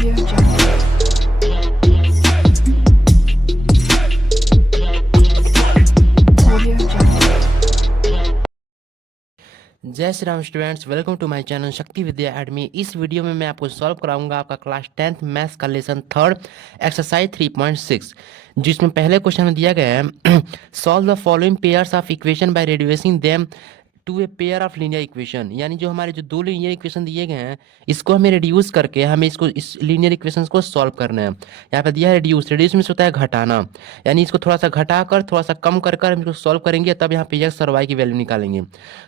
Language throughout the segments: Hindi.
Audio Jungle. Audio Jungle. जय Shri Ram students, welcome to my channel Shakti Vidya academy. इस वीडियो में मैं आपको सॉल्व कराऊंगा आपका क्लास 10th मैथ्स का लेसन थर्ड एक्सरसाइज 3.6, जिसमें पहले क्वेश्चन में दिया गया है solve the following pairs of equation by reducing them to a pair of linear equation. यानी जो हमारे जो दो लीनियर इक्वेशन दिए गए हैं इसको हमें रिड्यूस करके हमें इस लीनियर इक्वेशन को सॉल्व करना है। यहाँ पे दिया है रिड्यूस में होता है घटाना, यानी इसको थोड़ा सा घटा कर थोड़ा सा कम कर कर हम इसको सॉल्व करेंगे, तब यहाँ पे एक्स और वाई की वैल्यू निकालेंगे।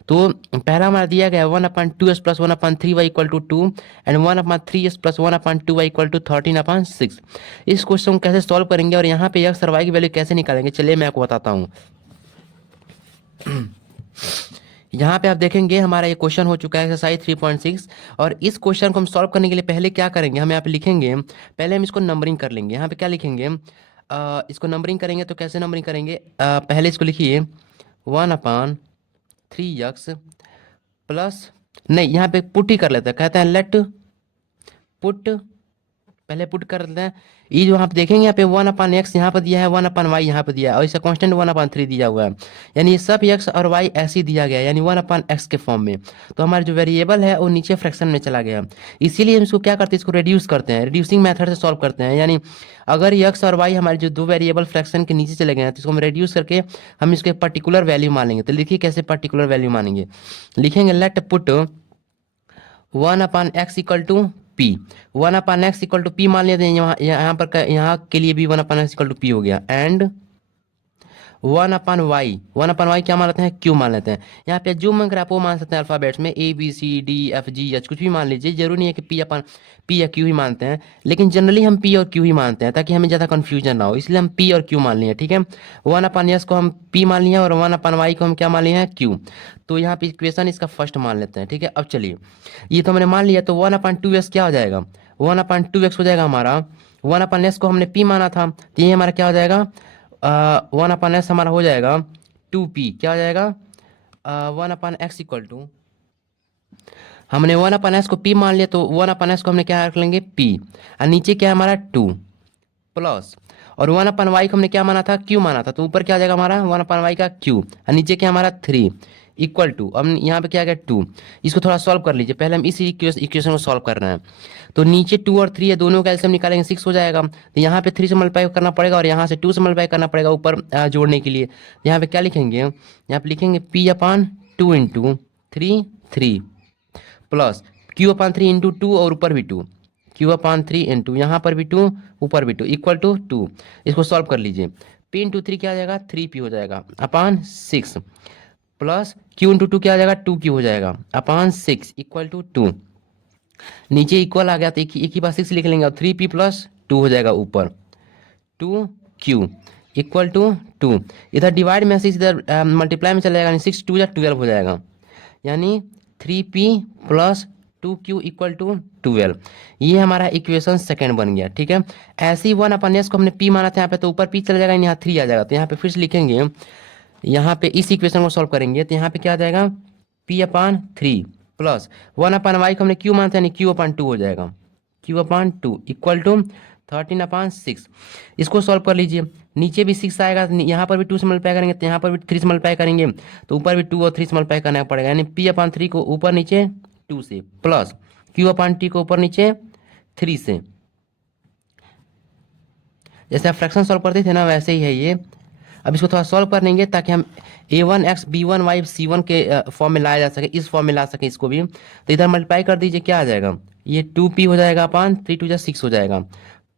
तो पहला हमारा दिया गया है 1/2s + 1/3y = 2 and 1/3s + 1/2y = 13/6। इस क्वेश्चन को कैसे सॉल्व करेंगे और यहाँ पे एक्स और वाई की वैल्यू कैसे निकालेंगे, चलिए मैं आपको बताता हूँ। यहाँ पे आप देखेंगे हमारा ये क्वेश्चन हो चुका है एक्सरसाइज 3.6, और इस क्वेश्चन को हम सॉल्व करने के लिए पहले क्या करेंगे, हम यहाँ पे लिखेंगे, पहले हम इसको नंबरिंग कर लेंगे। यहाँ पे क्या लिखेंगे, इसको नंबरिंग करेंगे तो कैसे नंबरिंग करेंगे, पहले इसको लिखिए 1/3x प्लस, नहीं यहाँ पे पुट ही कर लेते हैं, कहते हैं लेट पुट, पहले पुट कर लेते हैं। ये जो आप देखेंगे यहाँ पे 1/x यहाँ पर दिया है, 1/y यहाँ पे दिया है, और इसका कांस्टेंट 1/3 दिया हुआ है, यानी ये सब x और y ऐसे ही दिया गया है, यानी 1/x के फॉर्म में। तो हमारा जो वेरिएबल है वो नीचे फ्रैक्शन में चला गया, इसीलिए हम इसको क्या करते हैं, इसको रिड्यूस करते हैं, रिड्यूसिंग मेथड से सॉल्व करते हैं। यानी अगर x और y हमारे जो दो वेरिएबल फ्रैक्शन के नीचे चले गए हैं तो इसको हम रिड्यूस करके हम इसके पर्टिकुलर वैल्यू मानेंगे। तो लिखिए कैसे पर्टिकुलर वैल्यू मानेंगे, लिखेंगे late put 1/x = p, 1/x = p मान लेते हैं, यहाँ के लिए भी 1/x = p हो गया, एंड 1/y क्या मान लेते हैं, q मान लेते हैं। यहाँ पे जो मन करे आप वो मान सकते हैं, अल्फाबेट्स में ABCDFGH कुछ भी मान लीजिए, जरूरी नहीं है कि p या q ही मानते हैं, लेकिन जनरली हम p और q ही मानते हैं ताकि हमें ज़्यादा कन्फ्यूजन ना हो, इसलिए हम p और q मान लिए। ठीक है, 1/s को हम p मान लिए और 1/y को हम क्या मान लिए हैं, q। तो यहाँ पे इक्वेशन इसका फर्स्ट मान लेते हैं। ठीक है, अब चलिए, ये तो हमने मान लिया, तो 1/2s क्या हो जाएगा, 1/2x हो जाएगा हमारा, 1/s को हमने p माना था, तो ये हमारा क्या हो जाएगा, 1/s हमारा हो जाएगा 2p, क्या हो जाएगा 1/x = हमने 1/s को p मान लिया, तो 1/s को हमने क्या रख लेंगे p, और नीचे क्या है हमारा 2 प्लस, और 1/y को हमने क्या माना था, q माना था, तो ऊपर क्या आ जाएगा हमारा 1/y का q, और नीचे क्या हमारा 3 इक्वल टू, अब यहाँ पे क्या आ गया 2। इसको थोड़ा सॉल्व कर लीजिए, पहले हम इसी इक्वेशन को सॉल्व कर रहे हैं। तो नीचे 2 और 3 है, दोनों का एलसीएम निकालेंगे 6 हो जाएगा, तो यहाँ पे 3 से मल्टीप्लाई करना पड़ेगा और यहाँ से 2 से मल्टीप्लाई करना पड़ेगा ऊपर जोड़ने के लिए। यहाँ पे क्या लिखेंगे, यहाँ पे लिखेंगे p/2 × 3 प्लस q/3 × 2 और ऊपर भी 2, q/3 × यहाँ पर भी 2 ऊपर भी 2 इक्वल टू 2। इसको सॉल्व कर लीजिए, p × 3 क्या आ जाएगा, 3p हो जाएगा अपान 6 प्लस q × 2 क्या आ जाएगा, 2q हो जाएगा अपान 6 इक्वल टू 2। नीचे इक्वल आ गया तो एक ही बार 6 लिख लेंगे और 3p + 2 हो जाएगा ऊपर 2q इक्वल टू 2। इधर डिवाइड में 6 इधर मल्टीप्लाई में चला जाएगा, यानी 6 2 या 12 हो जाएगा, यानी 3p + 2q इक्वल टू 12। ये हमारा इक्वेशन सेकंड बन गया। ठीक है, ऐसे ही 1/s को हमने p माना था यहाँ पे, तो ऊपर p चला जाएगा, यहाँ 3 आ जाएगा, तो यहाँ पे फिर से लिखेंगे, यहाँ पे इस इक्वेशन को सॉल्व करेंगे, तो यहाँ पे क्या आ जाएगा p/3 प्लस 1/y को हमने q मानते हैं, यानी q/2 हो जाएगा, q/2 इक्वल टू 13/6। इसको सॉल्व कर लीजिए, नीचे भी 6 आएगा, यहाँ पर भी 2 से मल्टीप्लाई करेंगे, तो यहाँ पर भी 3 से मल्टीप्लाई करेंगे, तो ऊपर भी 2 और 3 से मल्टीप्लाई करना पड़ेगा, यानी p/3 को ऊपर नीचे 2 से प्लस q/t को ऊपर नीचे 3 से। जैसे आप फ्रैक्शन सॉल्व करते थे ना, वैसे ही है ये। अब इसको थोड़ा सॉल्व कर लेंगे ताकि हम a1x b1y c1 के फॉर्म में लाया जा सके, इस फॉर्म में ला सके इसको भी। तो इधर मल्टीप्लाई कर दीजिए, क्या आ जाएगा, ये 2p हो जाएगा अपान 3 2 6 हो जाएगा,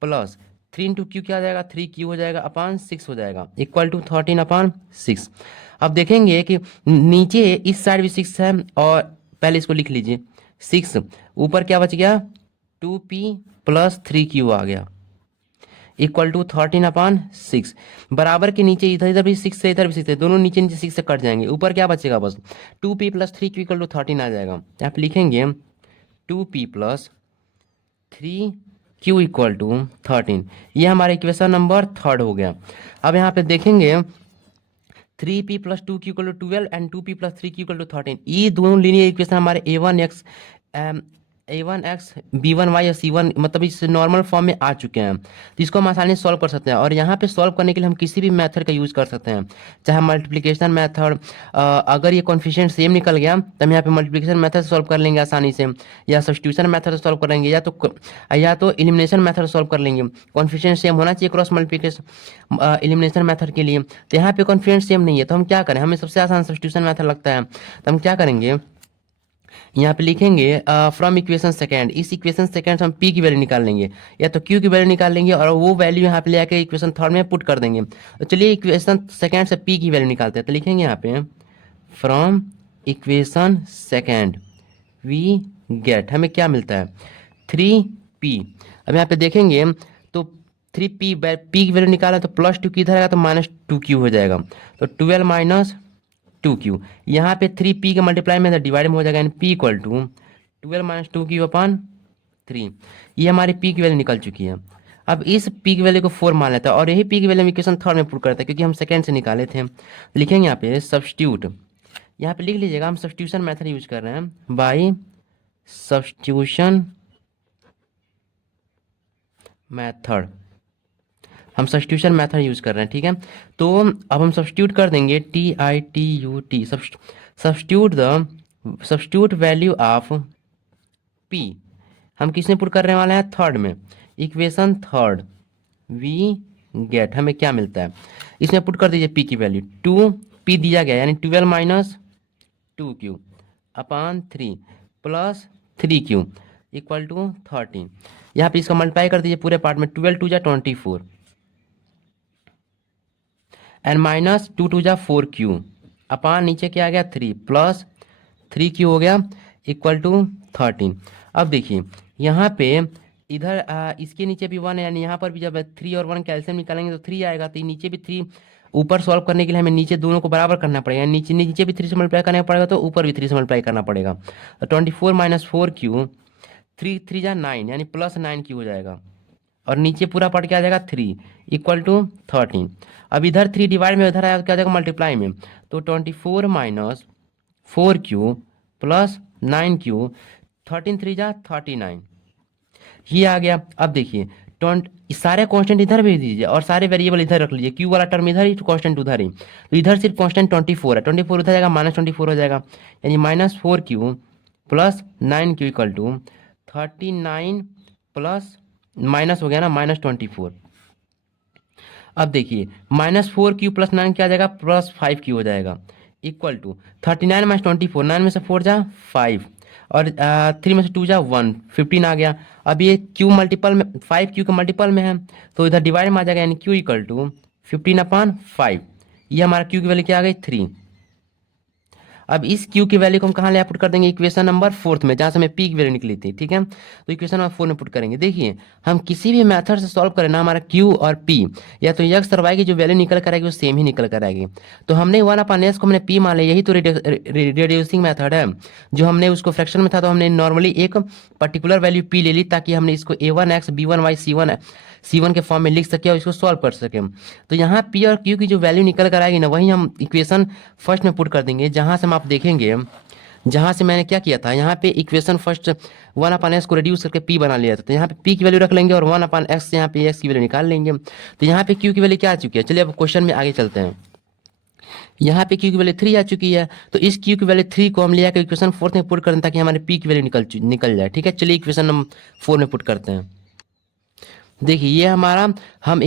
प्लस 3 × q क्या आ जाएगा, 3q हो जाएगा अपान 6 हो जाएगा इक्वल टू 13/6। अब देखेंगे कि नीचे इस साइड भी 6 है, और पहले इसको लिख लीजिए 6, ऊपर क्या बच गया 2p + 3q आ गया इक्वल टू 13/6। बराबर के नीचे इधर इधर भी 6 है, इधर भी 6 है, दोनों नीचे नीचे 6 से कट जाएंगे, ऊपर क्या बचेगा बस 2p + 3q = 13 आ जाएगा। आप लिखेंगे 2p + 3q = 13। ये हमारा इक्वेशन नंबर थर्ड हो गया। अब यहाँ पे देखेंगे 3p + 2q = 12 and 2p + 3q = 13। ये दोनों लीनियर इक्वेशन हमारे a1x a1x b1y और c1 मतलब इस नॉर्मल फॉर्म में आ चुके हैं, तो इसको हम आसानी से सॉल्व कर सकते हैं। और यहाँ पे सॉल्व करने के लिए हम किसी भी मेथड का यूज़ कर सकते हैं, चाहे मल्टीप्लिकेशन मेथड, अगर ये कॉन्फिशिएंट सेम निकल गया तो हम यहाँ पे मल्टीप्लिकेशन मेथड से सॉल्व कर लेंगे आसानी से, या सब्स्टिट्यूशन मेथड से सॉल्व कर लेंगे, या तो एलिमिनेशन मेथड से सॉल्व कर लेंगे। कॉन्फिशिएंट सेम होना चाहिए क्रॉस मल्टीप्लिकेशन एलिमिनेशन मेथड के लिए, तो यहाँ पे कॉन्फिशिएंट सेम नहीं है, तो हम क्या करें, हमें सबसे आसान सब्स्टिट्यूशन मेथड लगता है, तो हम क्या करेंगे, यहाँ पे लिखेंगे फ्रॉम इक्वेशन सेकेंड, इस इक्वेशन सेकेंड से हम पी की वैल्यू निकाल लेंगे या तो क्यू की वैल्यू निकाल लेंगे, और वो वैल्यू यहाँ पे ले आके इक्वेशन थर्ड में पुट कर देंगे। तो चलिए इक्वेशन सेकेंड से पी की वैल्यू निकालते हैं, तो लिखेंगे यहाँ पे from equation second we get, हमें क्या मिलता है 3p। अब यहाँ पे देखेंगे तो 3p पी की वैल्यू निकाला तो +2 किधर आएगा, तो -2q हो जाएगा, तो 12 माइनस 2q, यहाँ पे 3p के मल्टीप्लाई में डिवाइड में हो जाएगा, यानी p equal to 12 minus 2q upon 3। ये हमारी p की वैल्यू निकल चुकी है। अब इस p की वैल्यू को 4 मान लेता है, और यही p की वैल्यू हम इक्वेशन थर्ड में पुट करते हैं, क्योंकि हम सेकेंड से निकाले थे। लिखेंगे यहाँ पे सब्स्टिट्यूट, यहाँ पे लिख लीजिएगा हम सब्स्टिट्यूशन मेथड यूज कर रहे हैं, बाई सब्स्टिट्यूशन मेथड, हम सब्स्टिट्यूशन मेथड यूज कर रहे हैं, ठीक है। तो अब हम सब्स्टिट्यूट कर देंगे TITUT, substitute value of p, हम किसमें पुट करने वाले हैं, थर्ड में, इक्वेशन थर्ड वी गेट, हमें क्या मिलता है, इसमें पुट कर दीजिए p की वैल्यू 2p दिया गया, यानी 12 minus 2q upon 3 plus 3q equal to 13। यहाँ पे इसका मल्टीप्लाई कर दीजिए पूरे पार्ट में, 12 2 जा 24 एंड माइनस 2 2 जा 4q अपान नीचे क्या आ गया 3 प्लस 3q हो गया इक्वल टू 13। अब देखिए यहाँ पे इधर इसके नीचे भी 1 है, यानी यहाँ पर भी जब 3 और 1 कैल्शियम निकालेंगे तो 3 आएगा, तो नीचे भी 3, ऊपर सॉल्व करने के लिए हमें नीचे दोनों को बराबर करना पड़ेगा, नीचे नीचे भी 3 से मल्टीप्लाई करना पड़ेगा, तो ऊपर भी 3 से मल्टीप्लाई करना पड़ेगा। तो 24 माइनस 4q 3 3 जा 9, यानी प्लस 9q हो जाएगा, और नीचे पूरा पार्ट क्या आ जाएगा 3 इक्वल टू 13। अब इधर 3 डिवाइड में उधर आएगा क्या आ जाएगा मल्टीप्लाई में, तो 24 माइनस 4q प्लस 9q 13 3 जा 39, ये आ गया। अब देखिए सारे कांस्टेंट इधर भेज दीजिए और सारे वेरिएबल इधर रख लीजिए, क्यू वाला टर्म इधर ही तो कांस्टेंट उधर ही, तो इधर सिर्फ कांस्टेंट 24 है, 24 उधर जाएगा -24 हो जाएगा, यानी -4q plus 9q equal to 39 plus minus हो गया ना -24। अब देखिए -4q प्लस 9 क्या आ जाएगा, +5q हो जाएगा इक्वल टू 39 माइनस 24, 9 में से 4 जा 5 और 3 में से 2 जा 1, 15 आ गया। अब ये q मल्टीपल में 5q के मल्टीपल में है, तो इधर डिवाइड में आ जाएगा, यानी q इक्वल टू 15/5, ये हमारा q की वैल्यू क्या आ गई 3। अब इस q की वैल्यू को हम कहाँ ले पुट कर देंगे, इक्वेशन नंबर 4 में, जहाँ से हमें p की वैल्यू निकली थी, ठीक है। तो इक्वेशन नंबर 4 में पुट करेंगे। देखिए हम किसी भी मेथड से सॉल्व करें ना, हमारा q और p या तो x और y की जो वैल्यू निकल कर आएगी वो सेम ही निकल कर आएगी। तो हमने 1/s को हमने p मान लिया, यही तो रिड्यूसिंग मेथड है। जो हमने उसको फ्रैक्शन में था तो हमने नॉर्मली एक पर्टिकुलर वैल्यू p ले ली, ताकि हमने इसको a1x b1y c1 के फॉर्म में लिख सके और इसको सॉल्व कर सके। तो यहाँ p और q की जो वैल्यू निकल कर आएगी ना, वही हम इक्वेशन फर्स्ट में पुट कर देंगे, जहाँ से हम आप देखेंगे, जहाँ से मैंने क्या किया था, यहाँ पे इक्वेशन फर्स्ट 1/s को रिड्यूस करके p बना लिया था, तो यहाँ पे p की वैल्यू रख लेंगे और 1/x से यहाँ पे x की वैल्यू निकाल लेंगे। तो यहाँ पे q की वैल्यू क्या आ चुकी है, चलिए अब क्वेश्चन में आगे चलते हैं। यहाँ पे q की वैल्यू 3 आ चुकी है, तो इस q की वैल्यू 3 को हम ले आकर इक्वेशन 4 में पुट करें, ताकि हमारे p की वैल्यू निकल जाए, ठीक है। चलिए इक्वेशन नंबर 4 में पुट करते हैं। देखिए ये हमारा हम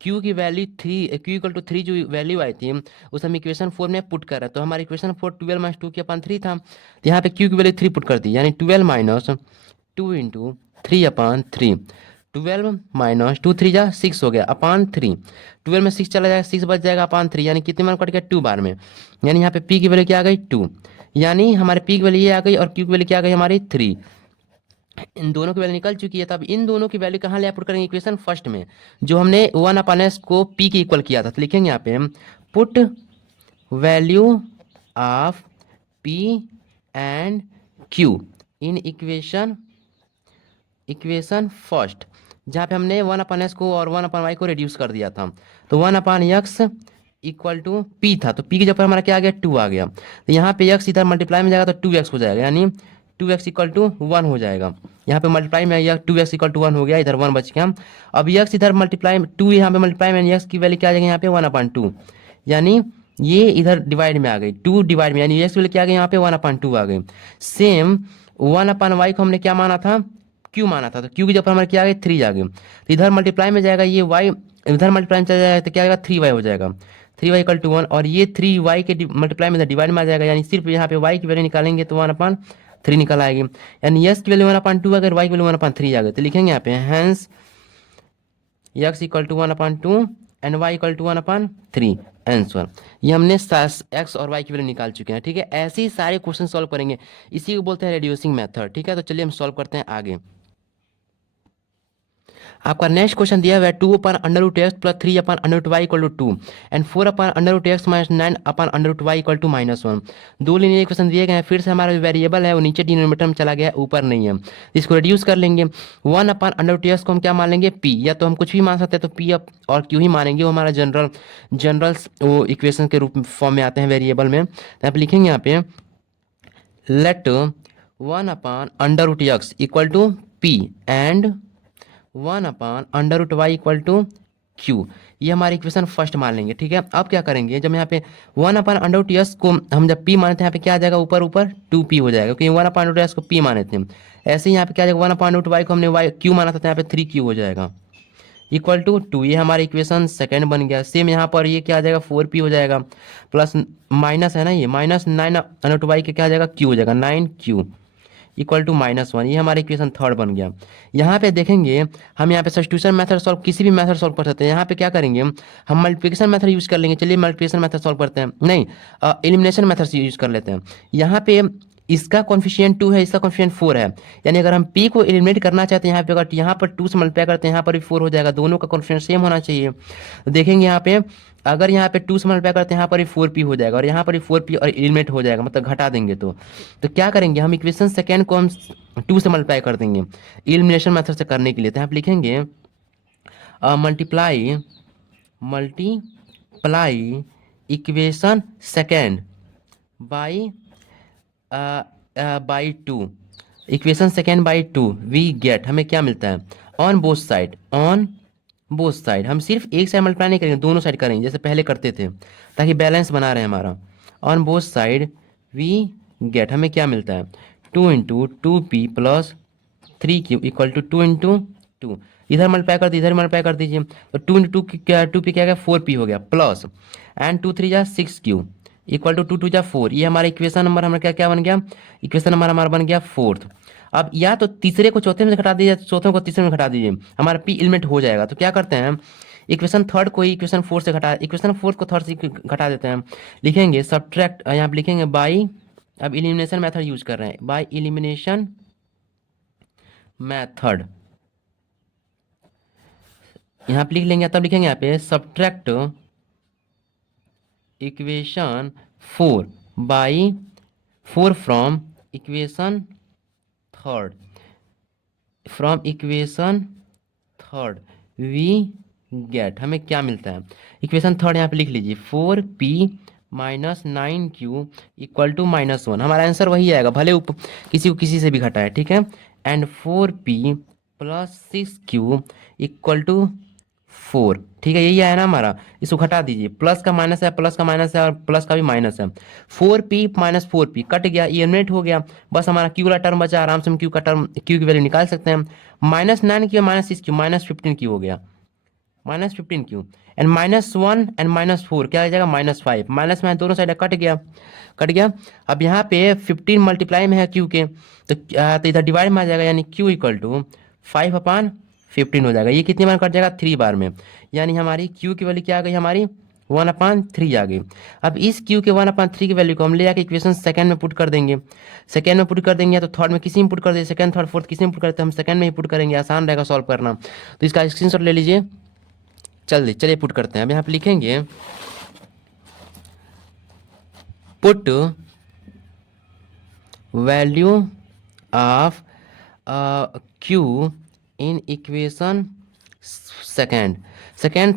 q की वैल्यू 3, q इक्वल टू 3 जो वैल्यू आई थी उसे हम इक्वेशन 4 में पुट कर रहे हैं। तो हमारा इक्वेशन 4 12 माइनस 2 के अपन 3 था, तो यहाँ पे q की वैल्यू 3 पुट कर दी, यानी 12 माइनस 2 इंटू 3 अपान 3, 12 माइनस 2 3 जा 6 हो गया अपान 3, 12 में 6 चला जाएगा, 6 बच जाएगा अपान 3, यानी कितने मान कट गया 2 बार में, यानी यहाँ पे p की वैल्यू क्या आ गई 2, यानी हमारे p की वैल्यू ये आ गई और q की वैल्यू क्या आ गई हमारी 3। इन दोनों की वैल्यू निकल चुकी है, तब इन दोनों की वैल्यू कहाँ ले पुट करेंगे, इक्वेशन फर्स्ट में, जो हमने 1/s को p के इक्वल किया था। तो लिखेंगे यहाँ पे put value of p and q in equation first, जहाँ पे हमने 1/s को और 1/y को रिड्यूस कर दिया था। तो 1/x इक्वल टू p था, तो p की जगह पर हमारा क्या आ गया 2 आ गया, तो यहाँ पे x इधर मल्टीप्लाई में जाएगा तो 2x हो जाएगा, यानी 2x इक्वल टू 1 हो जाएगा। यहाँ पे मल्टीप्लाई में यह 2x इक्वल टू 1 हो गया, इधर 1 बच गया। अब x इधर मल्टीप्लाई 2 यहाँ पे मल्टीप्लाई में x की वैल्यू क्या आ जाएगी यहाँ पे 1/2, यानी ये इधर डिवाइड में आ गई 2 डिवाइड में, यानी x की वैल्यू क्या आ गई यहाँ पे 1/2 आ गई। सेम 1/y को हमने क्या माना था, q माना था, तो q की जगह पर हमारे क्या आ गई 3 आ गई। तो इधर मल्टीप्लाई में जाएगा ये y, इधर मल्टीप्लाई में चला जाएगा तो क्या आएगा 3y हो जाएगा, 3y इक्वल टू 1, और ये 3y के मल्टीप्लाई में डिवाइड में आ जाएगा, यानी सिर्फ यहाँ पे y की वैल्यू निकालेंगे तो 1/3 निकल आएगी, यानी x की वैल्यू 1/2 अगर y की वैल्यू 1/3 आ गई तो लिखेंगे यहाँ पे hence x equal to 1/2 and y equal to 1/3 answer. ये हमने x और y की वैल्यू निकाल चुके हैं। ठीक है, ऐसे ही सारे क्वेश्चन सॉल्व करेंगे, इसी को बोलते हैं रेड्यूसिंग मेथड। ठीक है, तो चलिए हम सॉल्व करते हैं आगे। आपका नेक्स्ट क्वेश्चन दिया हुआ है 2/√x plus 3/√y equal to 2 and 4/√x minus 9/√y equal to -1। दो लीनियर इक्वेशन दिए गए हैं, फिर से हमारा जो वेरिएबल है वो नीचे डिनोमिनेटर में चला गया है, ऊपर नहीं है, इसको रिड्यूस कर लेंगे। 1/√x को हम क्या मान लेंगे p, या तो हम कुछ भी मान सकते हैं तो p और q ही मानेंगे, वो हमारा जनरल वो इक्वेशन के रूप फॉर्म में आते हैं वेरिएबल में। तो आप लिखेंगे यहाँ पे let 1/√x equal to p and 1/√y equal to q, ये हमारी इक्वेशन फर्स्ट मान लेंगे। ठीक है, अब क्या करेंगे, जब यहाँ पे 1/√s को हम जब p मानते हैं यहाँ पे क्या आ जाएगा ऊपर ऊपर 2p हो जाएगा, क्योंकि 1/√s को p माने थे। ऐसे ही यहाँ पे क्या आ जाएगा 1/√y को हमने q माना था तो यहाँ पे 3q हो जाएगा इक्वल टू 2, ये हमारा इक्वेशन सेकंड बन गया। सेम यहाँ पर ये क्या आ जाएगा 4p हो जाएगा, प्लस माइनस है ना, ये माइनस 9/√y के क्या आ जाएगा q हो जाएगा 9q इक्वल टू -1, ये हमारा इक्वेशन थर्ड बन गया। यहाँ पे देखेंगे हम यहाँ पे सब्स्टिट्यूशन मेथड सॉल्व, किसी भी मेथड सॉल्व कर सकते हैं। यहाँ पे क्या करेंगे हम मल्टीप्लिकेशन मेथड यूज कर लेंगे। चलिए मल्टीप्लिकेशन मेथड सॉल्व करते हैं, नहीं एलिमिनेशन मेथड से यूज कर लेते हैं। यहाँ पे इसका कॉन्फिशिएंट 2 है, इसका कॉन्फिशिएंट 4 है, यानी अगर हम p को एलिमिनेट करना चाहते हैं यहाँ पे, अगर यहाँ पर 2 से मल्टीप्लाई करते हैं यहाँ पर भी 4 हो जाएगा, दोनों का कॉन्फिशिएंट सेम होना चाहिए। तो देखेंगे यहाँ पे अगर यहाँ पे 2 से मल्टीप्लाई करते हैं यहाँ पर भी 4p हो जाएगा, और यहाँ पर भी 4p और एलिमिनेट हो जाएगा, मतलब घटा देंगे। तो क्या करेंगे हम इक्वेशन सेकेंड को हम 2 से मल्टीप्लाई कर देंगे एलिमिनेशन मेथड से करने के लिए। तो आप लिखेंगे multiply equation second by 2, equation second by 2 we get, हमें क्या मिलता है ऑन बोथ साइड हम सिर्फ एक साइड मल्टीप्लाई नहीं करेंगे, दोनों साइड करेंगे जैसे पहले करते थे, ताकि बैलेंस बना रहे हमारा। On both side we get, हमें क्या मिलता है 2 into 2p plus 3q equal to 2 into 2, इधर मल्टीप्लाई कर दीजिए, इधर मल्टीप्लाई कर दीजिए, तो 2 इंटू 2p क्या गया 4p हो गया, प्लस एंड 2 3 जा 6q इक्वल टू 2 2 जा 4, ये हमारा इक्वेशन नंबर हमारा क्या बन गया, इक्वेशन नंबर हमारा बन गया फोर्थ। अब या तो तीसरे को चौथे में घटा दीजिए, चौथे को तीसरे में घटा दीजिए, हमारा p एलिमेंट हो जाएगा। तो क्या करते हैं इक्वेशन थर्ड को ही इक्वेशन फोर्थ से घटा, इक्वेशन फोर्थ को थर्ड से घटा देते हैं, लिखेंगे सब्ट्रैक्ट, यहाँ पे लिखेंगे बाई, अब एलिमिनेशन मेथड यूज कर रहे हैं, बाई एलिमिनेशन मेथड, यहाँ पे लिख लेंगे, तब लिखेंगे यहाँ पे subtract equation 4 by 4 from equation third we get, हमें क्या मिलता है इक्वेशन थर्ड, यहाँ पे लिख लीजिए 4p minus 9q equal to -1, हमारा आंसर वही आएगा, भले किसी को किसी से भी घटा है। ठीक है, and 4p plus 6q equal to 4, ठीक है, यही आया ना हमारा, इसको घटा दीजिए, प्लस का माइनस है, प्लस का माइनस है, और प्लस का भी माइनस है, 4p माइनस 4p कट गया, एलिमिनेट हो गया, बस हमारा q वाला टर्म बचा, आराम से हम q की वैल्यू निकाल सकते हैं। -9q माइनस 6q -15q हो गया, -15q एंड -1 एंड -4 क्या आ जाएगा -5, माइनस में दोनों साइड कट गया। अब यहाँ पे 15 मल्टीप्लाई में है q के, तो इधर डिवाइड में आ जाएगा, यानी q इक्वल टू 5/15 हो जाएगा, ये कितनी बार कट जाएगा 3 बार में, यानी हमारी q की वैल्यू क्या आ गई हमारी 1/3 आ गई। अब इस q के 1/3 की वैल्यू को हम ले जाके इक्वेशन सेकंड में पुट कर देंगे, तो थर्ड में किसी में पुट कर देंगे, सेकंड थर्ड फोर्थ किसी में पुट करते हैं, हम सेकंड में ही पुट करेंगे, आसान रहेगा सॉल्व करना। तो इसका स्क्रीनशॉट ले लीजिए, चलिए पुट करते हैं। अब यहाँ पे लिखेंगे put value of q in equation second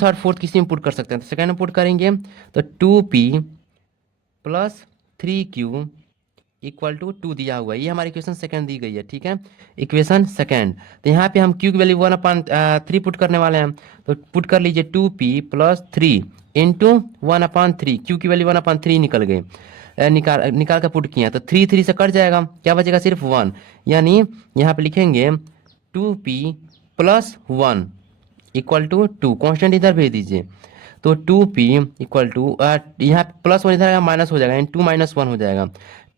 third fourth किसी में पुट कर सकते हैं, तो सेकेंड में पुट करेंगे तो 2p plus 3q equal to 2 दिया हुआ है, ये हमारी इक्वेशन सेकंड दी गई है, ठीक है, इक्वेशन सेकंड। तो यहाँ पे हम क्यू की वैल्यू 1/3 पुट करने वाले हैं, तो पुट कर लीजिए 2p+3 इंटू 1/3, क्यू की वैल्यू 1/3 निकल गई, निकाल कर पुट किया तो 3 से कट जाएगा, क्या बचेगा सिर्फ 1, यानी यहाँ पे लिखेंगे 2p+1 इक्वल टू 2, कॉन्स्टेंट इधर भेज दीजिए, तो 2p इक्वल टू यहाँ +1 इधर आएगा माइनस हो जाएगा, यानी 2 - 1 हो जाएगा,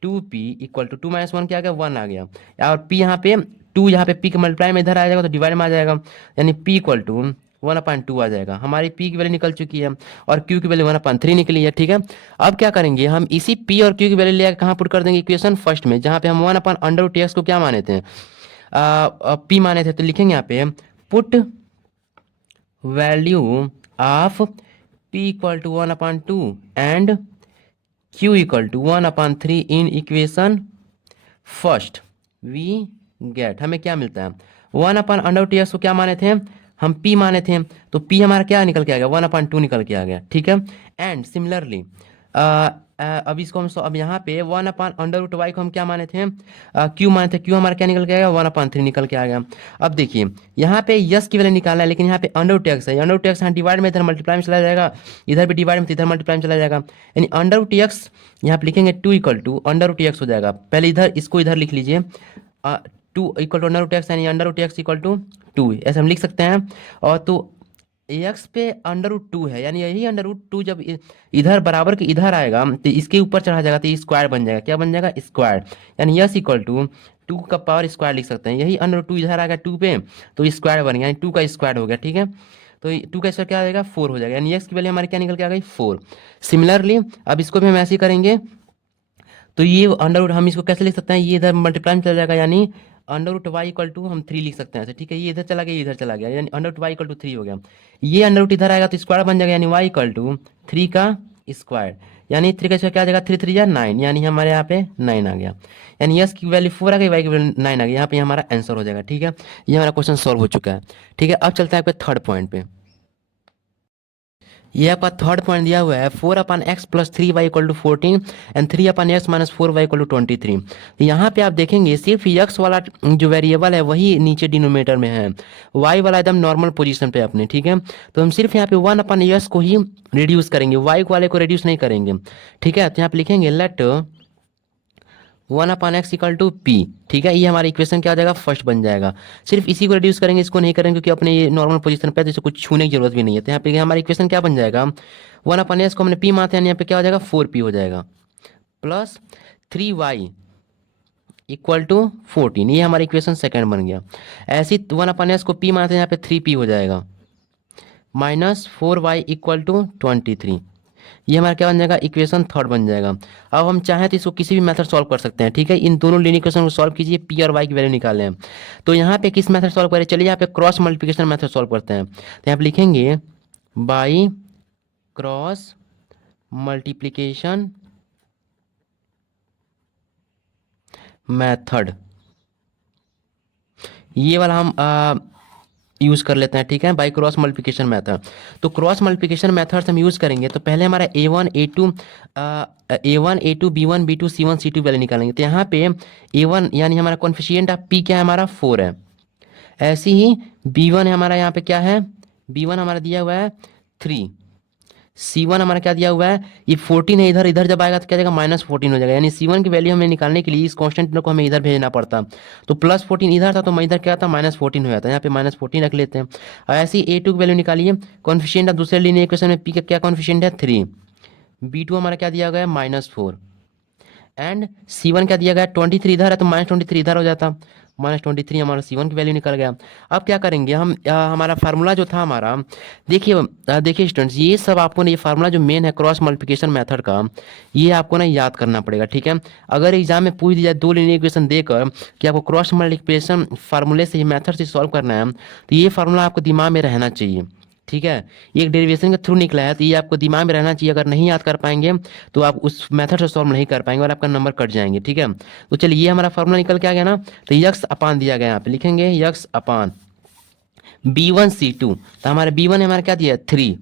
2p इक्वल टू 2 - 1 क्या आ गया 1 आ गया, और p यहाँ पे 2 यहाँ पे p के मल्टीप्लाई में इधर आ जाएगा तो डिवाइड में आ जाएगा, यानी p इक्वल टू 1/2 आ जाएगा, हमारी p की वैल्यू निकल चुकी है और q की वैल्यू 1/3 निकली है, ठीक है। अब क्या करेंगे हम इसी p और q की वैल्यू लेकर कहाँ पुट कर देंगे, इक्वेशन फर्स्ट में, जहाँ पे हम 1/√x को क्या माने थे, p माने थे, तो लिखेंगे यहाँ पे put value of p equal to 1/2 and q equal to 1/3 in equation first, we get, हमें क्या मिलता है 1/√x को क्या माने थे हम p माने थे, तो p हमारा क्या निकल के आ गया 1/2 निकल के आ गया, ठीक है। एंड सिमिलरली अब इसको हम अब यहाँ पे 1/√y को हम क्या माने थे q माने थे, q हमारा क्या निकल के आएगा 1/3 निकल के आ गया। अब देखिए यहाँ पे यस की वैल्यू निकालना है, लेकिन यहाँ पे √x है, √x यहाँ डिवाइड में इधर मल्टीप्लाई में चला जाएगा, इधर भी डिवाइड में इधर मल्टीप्लाई में चला जाएगा, यानी √x यहाँ पे लिखेंगे 2 इक्वल टू √x हो जाएगा, पहले इधर इसको इधर लिख लीजिए 2 इक्वल टू √x, यानी √x इक्वल टू 2, ऐसे हम लिख सकते हैं। और तो x पे √2 है, यानी यही √2 जब इधर बराबर के इधर आएगा तो इसके ऊपर चढ़ा जाएगा तो ये स्क्वायर बन जाएगा, क्या बन जाएगा स्क्वायर, यानी यस इक्वल टू 2 का पावर स्क्वायर लिख सकते हैं, यही √2 इधर आएगा 2 पे तो स्क्वायर बन गया, यानी 2 का स्क्वायर हो गया, ठीक है। तो 2 का स्क्वायर क्या आ जाएगा 4 हो जाएगा, यानी x की वैल्यू हमारी क्या निकल के आ गई 4। सिमिलरली अब इसको भी हम ऐसे ही करेंगे, तो ये अंडर हम इसको कैसे लिख सकते हैं, ये इधर मल्टीप्लाई में चला जाएगा, यानी √y इक्वल टू हम 3 लिख सकते हैं ऐसे, ठीक है, ये इधर चला गया ये इधर चला गया, यानी √y इक्वल टू 3 हो गया, ये अंडर इधर आएगा तो स्क्वायर बन जाएगा, यानी y इक्वल टू 3 का स्क्वायर, यानी 3 का स्क्वायर क्या आ जाएगा 3 3 या 9, यानी हमारे यहाँ पे 9 आ गया, यानी यस की वैल्यू 4 आ गई, y की वैल्यू 9 आ गई, यहाँ पे हमारा आंसर हो जाएगा, ठीक है। ये हमारा क्वेश्चन सॉल्व हो चुका है, ठीक है। अब चलता है आपके थर्ड पॉइंट पे, ये आपका थर्ड पॉइंट दिया हुआ है 4/x + 3y = 14 and 3/x - 4y = 23। तो यहाँ पे आप देखेंगे सिर्फ x वाला जो वेरिएबल है वही नीचे डिनोमिनेटर में है, y वाला एकदम नॉर्मल पोजीशन पे अपने, ठीक है। तो हम सिर्फ यहाँ पे 1/s को ही रिड्यूस करेंगे, y वाले को रिड्यूस नहीं करेंगे, ठीक है। तो यहाँ पे लिखेंगे लेट 1/x = p, ठीक है, ये हमारा इक्वेशन क्या आ जाएगा फर्स्ट बन जाएगा, सिर्फ इसी को रिड्यूस करेंगे, इसको नहीं करेंगे क्योंकि अपने ये नॉर्मल पोजीशन पे है तो इसे कुछ छूने की जरूरत भी नहीं है। तो यहाँ पे हमारा इक्वेशन क्या बन जाएगा 1/s को हमने p मानते हैं, यहाँ पे क्या हो जाएगा 4p हो जाएगा, प्लस 3y = 14, ये हमारा इक्वेशन सेकंड बन गया। ऐसे 1/s को p मानते हैं, यहाँ पे 3p हो जाएगा, माइनस 4y = 23, ये हमारा क्या बन जाएगा इक्वेशन थर्ड बन जाएगा। अब हम चाहें तो इसको किसी भी मेथड सॉल्व कर सकते हैं, ठीक है। इन दोनों लीनियर इक्वेशन को सॉल्व कीजिए, पी और वाई की वैल्यू निकालें हैं। तो यहाँ पे किस मेथड सॉल्व करें, चलिए यहाँ पे क्रॉस मल्टीप्लिकेशन मेथड सॉल्व करते हैं। तो यहाँ पे लिखेंगे बाई क्रॉस मल्टीप्लिकेशन मेथड, ये वाला हम यूज कर लेते हैं, ठीक है, बाई क्रॉस मल्टीप्लिकेशन मेथड। तो क्रॉस मल्टीप्लिकेशन मेथड हम यूज करेंगे तो पहले हमारा a1 a2 b1 b2 c1 c2 value निकालेंगे। तो यहाँ पे a1 यानी हमारा कॉन्फिशिएंट ऑफ p क्या है हमारा 4 है, ऐसे ही b1 है हमारा, यहाँ पे क्या है b1 हमारा दिया हुआ है 3, C1 हमारा क्या दिया हुआ है ये 14 है, इधर इधर जब आएगा तो क्या जाएगा -14 हो जाएगा, यानी C1 की वैल्यू हमें निकालने के लिए इस कांस्टेंट को हमें इधर भेजना पड़ता, तो +14 इधर था तो मैं इधर क्या था -14 हो जाता, यहाँ पे -14 रख लेते हैं। और ऐसे ही A2 की वैल्यू निकालिए, कॉन्फिशिएंट ऑफ दूसरे लीनियर इक्वेशन में P का क्या कॉन्फिशिएंट है 3, B2 हमारा क्या दिया गया है -4 एंड C1 क्या दिया गया 23 इधर है तो -23 इधर हो जाता, -23 हमारा C1 की वैल्यू निकल गया। अब क्या करेंगे हम हमारा फार्मूला जो था हमारा, देखिए स्टूडेंट्स, ये सब आपको ना ये फार्मूला जो मेन है क्रॉस मल्टीप्लिकेशन मेथड का, ये आपको ना याद करना पड़ेगा, ठीक है। अगर एग्जाम में पूछ दिया जाए 2 लीनियर इक्वेशन देकर कि आपको क्रॉस मल्टीप्लिकेशन फार्मूले से मेथड से सॉल्व करना है, तो ये फार्मूला आपको दिमाग में रहना चाहिए, ठीक है। ये एक डेरिवेशन के थ्रू निकला है तो ये आपको दिमाग में रहना चाहिए, अगर नहीं याद कर पाएंगे तो आप उस मेथड से सॉल्व नहीं कर पाएंगे और आपका नंबर कट जाएंगे, ठीक है। तो चलिए ये हमारा फार्मूला निकल के आ गया ना, तो यक्स अपान दिया गया, यहाँ पे लिखेंगे यक्स अपान b1 c2, तो हमारा b1 हमारा क्या दिया है 3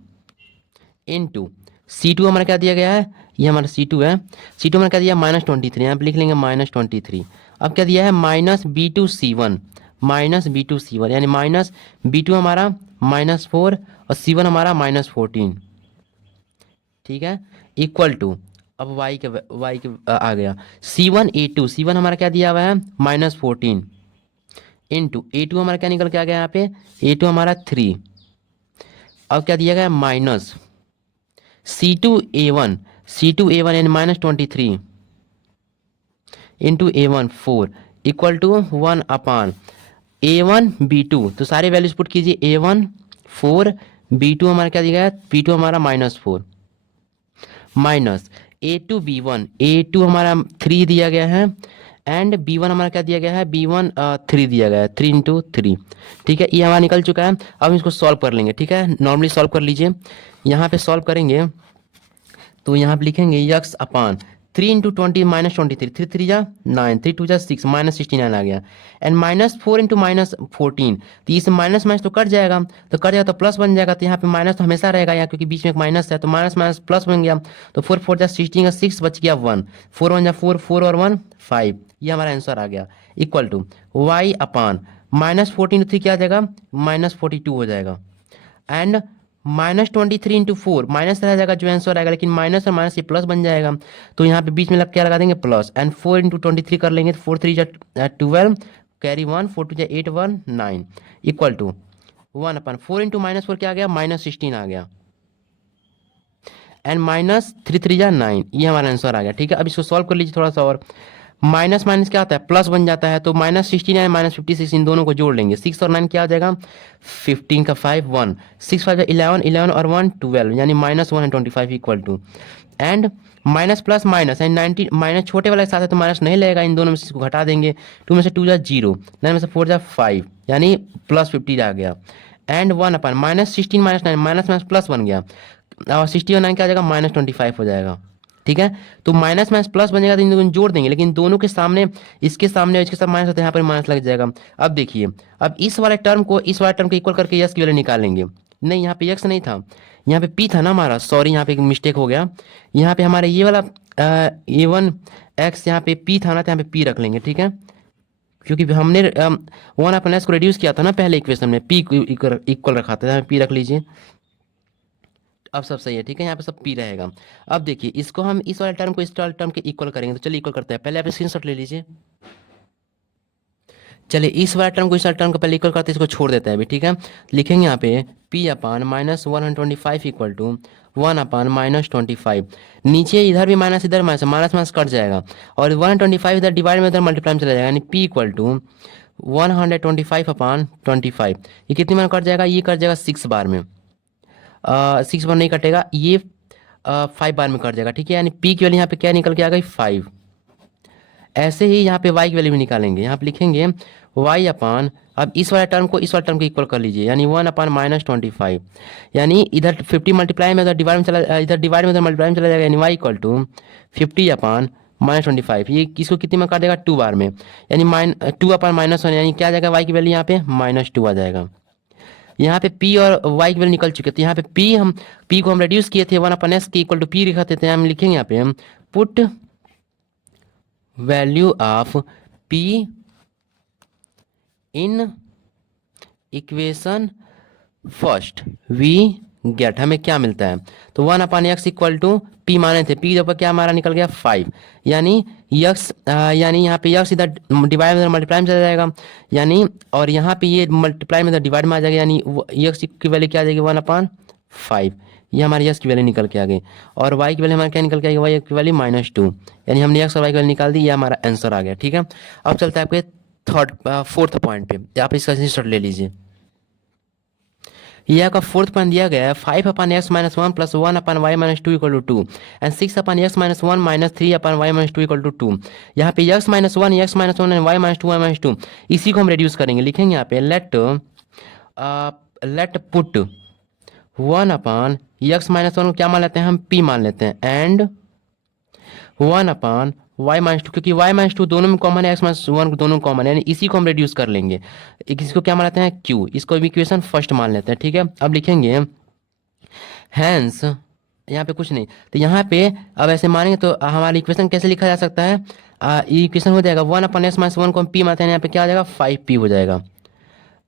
इंटू c2 हमारा क्या दिया गया है ये हमारा C2 है। C2 में क्या दिया -23, यहाँ पे लिख लेंगे -23। अब क्या दिया है -B2C1, -B2C1 यानी -B2 हमारा -4 और C1 हमारा -14, ठीक है, इक्वल टू, अब y के आ गया C1A2, C1 हमारा क्या दिया हुआ है -14 इंटू A2 हमारा क्या निकल के आ गया यहाँ पे, A2 हमारा 3। अब क्या दिया गया माइनस C2A1, C2A1 यानी -23 into A1 4 equal to 1 A1 B2, तो सारे वैल्यूज पुट कीजिए, A1 4, B2 हमारा क्या दिया गया, B2 हमारा -4 माइनस A2 B1, A2 हमारा 3 दिया गया है एंड B1 हमारा क्या दिया गया है, B1 3 दिया गया है, 3 इंटू 3, ठीक है, ये हमारा निकल चुका है। अब हम इसको सॉल्व कर लेंगे, ठीक है, नॉर्मली सॉल्व कर लीजिए। यहाँ पे सॉल्व करेंगे तो यहाँ पे लिखेंगे यक्स अपान 3 इंटू 20 -23, 3 3 जा 9, 3 2 जा 6, -69 आ गया एंड -4 इंटू -14, तो इससे माइनस माइनस तो कट जाएगा, तो कट जाएगा तो प्लस बन जाएगा, तो यहाँ पे माइनस तो हमेशा रहेगा यहाँ, क्योंकि बीच में एक माइनस है, तो माइनस माइनस प्लस बन गया, तो 4 4 जा 16 का 6 बच गया 1, 4 1 जा 4, 4 और 1 5, ये हमारा आंसर आ गया, इक्वल टू y अपान -14 3 क्या आ जाएगा, -42 हो जाएगा एंड -23 इंटू 4 माइनस रह जाएगा जो आंसर आएगा, लेकिन माइनस और माइनस ये प्लस बन जाएगा, तो यहाँ पे बीच में लग क्या लगा देंगे प्लस एंड 4 इंटू 23 कर लेंगे, तो 4 3 जा 12 कैरी 1, 4 2 जा 8 1 9 इक्वल टू 1 अपन 4 इंटू -4 क्या आ गया -16 आ गया एंड -3 3 जा 9, ये हमारा आंसर आ गया, ठीक है। अब इसको सॉल्व कर लीजिए थोड़ा सा और, माइनस माइनस क्या आता है प्लस बन जाता है, तो -69 -56 इन दोनों को जोड़ लेंगे, 6 और 9 क्या हो जाएगा 15 का 5 1, 6 5 11 11 और 1 12 यानी -125 equal to and minus plus minus and 90 minus छोटे वाले के साथ है तो माइनस नहीं लगेगा, इन दोनों में से इसको घटा देंगे, 2 में से 2 जा 0, 9 में से 4 जा 5 यानी +50 आ गया and 1 upon -16 -9 minus minus plus बन गया और 60 और 9 क्या आ जाएगा -25 हो जाएगा, ठीक है। तो माइनस माइनस प्लस बनेगा तो इन दोनों को जोड़ देंगे, लेकिन दोनों के सामने इसके सामने और इसके साथ माइनस होता है, यहाँ पर माइनस लग जाएगा। अब देखिए, अब इस वाले टर्म को इस वाले टर्म को इक्वल करके यस की वैल्यू निकालेंगे, नहीं यहाँ पे यक्स नहीं था, यहाँ पे पी था ना हमारा, सॉरी यहाँ पे एक मिस्टेक हो गया, यहाँ पे हमारा ये वाला A1 x यहाँ पे पी था ना, तो यहाँ पे पी रख लेंगे, ठीक है, क्योंकि हमने 1/s को रिड्यूस किया था ना पहले इक्वेशन में, पी इक्वल रखा था, यहाँ पे पी रख लीजिए, अब सब सही है, ठीक है, यहाँ पे सब पी रहेगा। अब देखिए इसको हम इस वाले टर्म को इस वाले टर्म के इक्वल करेंगे, तो चलिए इक्वल करते हैं, पहले आप स्क्रीनशॉट ले लीजिए, चलिए इस वाले टर्म को इस वाले टर्म को पहले इक्वल करते हैं, इसको छोड़ देते हैं अभी, ठीक है, लिखेंगे यहाँ पे p अपान -125 इक्वल टू 1 अपान -25, नीचे इधर भी माइनस इधर माइनस माइनस माइनस कट जाएगा और 125 इधर डिवाइड में इधर मल्टीप्लाई में चला जाएगा, यानी p इक्वल टू 125 अपान 25, ये कितनी बार कट जाएगा, ये कट जाएगा 6 बार में, 6 बार नहीं कटेगा, ये 5 बार में कट जाएगा, ठीक है, यानी p की वैल्यू यहाँ पे क्या निकल के आ गई 5। ऐसे ही यहाँ पे y की वैल्यू भी निकालेंगे, यहाँ पे लिखेंगे y अपान, अब इस वाले टर्म को इस वाले टर्म को इक्वल कर लीजिए, यानी 1 अपान -25, यानी इधर 50 मल्टीप्लाई में इधर डिवाइड में चला, इधर डिवाइड में इधर मल्टीप्लाई में चला जाएगा, यानी y इक्वल टू 50 अपान -25, ये किसको कितने में काट देगा 2 बार में, यानी 2 अपान -1, यानी क्या आ जाएगा y की वैल्यू यहाँ पे -2 आ जाएगा। यहाँ पे p और y की वैल्यू निकल चुके थे, यहाँ पे p को हम रिड्यूस किए थे 1/s के इक्वल टू p लिखा थे, हम लिखेंगे यहाँ पे हम put value of p in equation first we get, हमें क्या मिलता है, तो 1/x इक्वल टू p माने थे, p ऊपर क्या हमारा निकल गया 5, यानी यक्स यानी यहाँ पे यक्स इधर डिवाइड में मल्टीप्लाई में चला जाएगा, यानी और यहाँ पे ये मल्टीप्लाई में इधर डिवाइड में आ जाएगा, यानी यक्स की वैल्यू क्या आ जाएगी 1/5, ये हमारी यक्स की वैल्यू निकल के आ गई और y की वैल्यू हमारा क्या निकल के आएगी, y की वैल्यू -2, यानी हमने x और y की वैल्यू निकाल दी, ये हमारा आंसर आ गया, ठीक है। अब चलता है आपके फोर्थ पॉइंट पे, आप इसका स्क्रीनशॉट ले लीजिए, यह का फोर्थ पॉइंट दिया गया है 5/x - 1 plus 1/y - 2 equal to 2 and 6/x - 1 minus 3/y - 2 equal to 2। यहाँ पे x - 1 x - 1 and y - 2 y - 2, इसी को हम रिड्यूस करेंगे, लिखेंगे यहाँ पे लेट पुट 1/x - 1 को क्या मान लेते हैं हम p मान लेते हैं एंड 1/y - 2, क्योंकि y - 2 दोनों में कॉमन है, x - 1 दोनों कॉमन है, यानी इसी को हम रिड्यूस कर लेंगे, इसको क्या मान लेते हैं q, इसको इक्वेशन फर्स्ट मान लेते हैं, ठीक है। अब लिखेंगे हैंस यहाँ पे कुछ नहीं। तो यहाँ पे अब ऐसे मानेंगे तो हमारी इक्वेशन कैसे लिखा जा सकता है, ये इक्वेशन हो जाएगा 1/x-1 को हम p मानते हैं, यहाँ पे क्या आ जाएगा 5p हो जाएगा।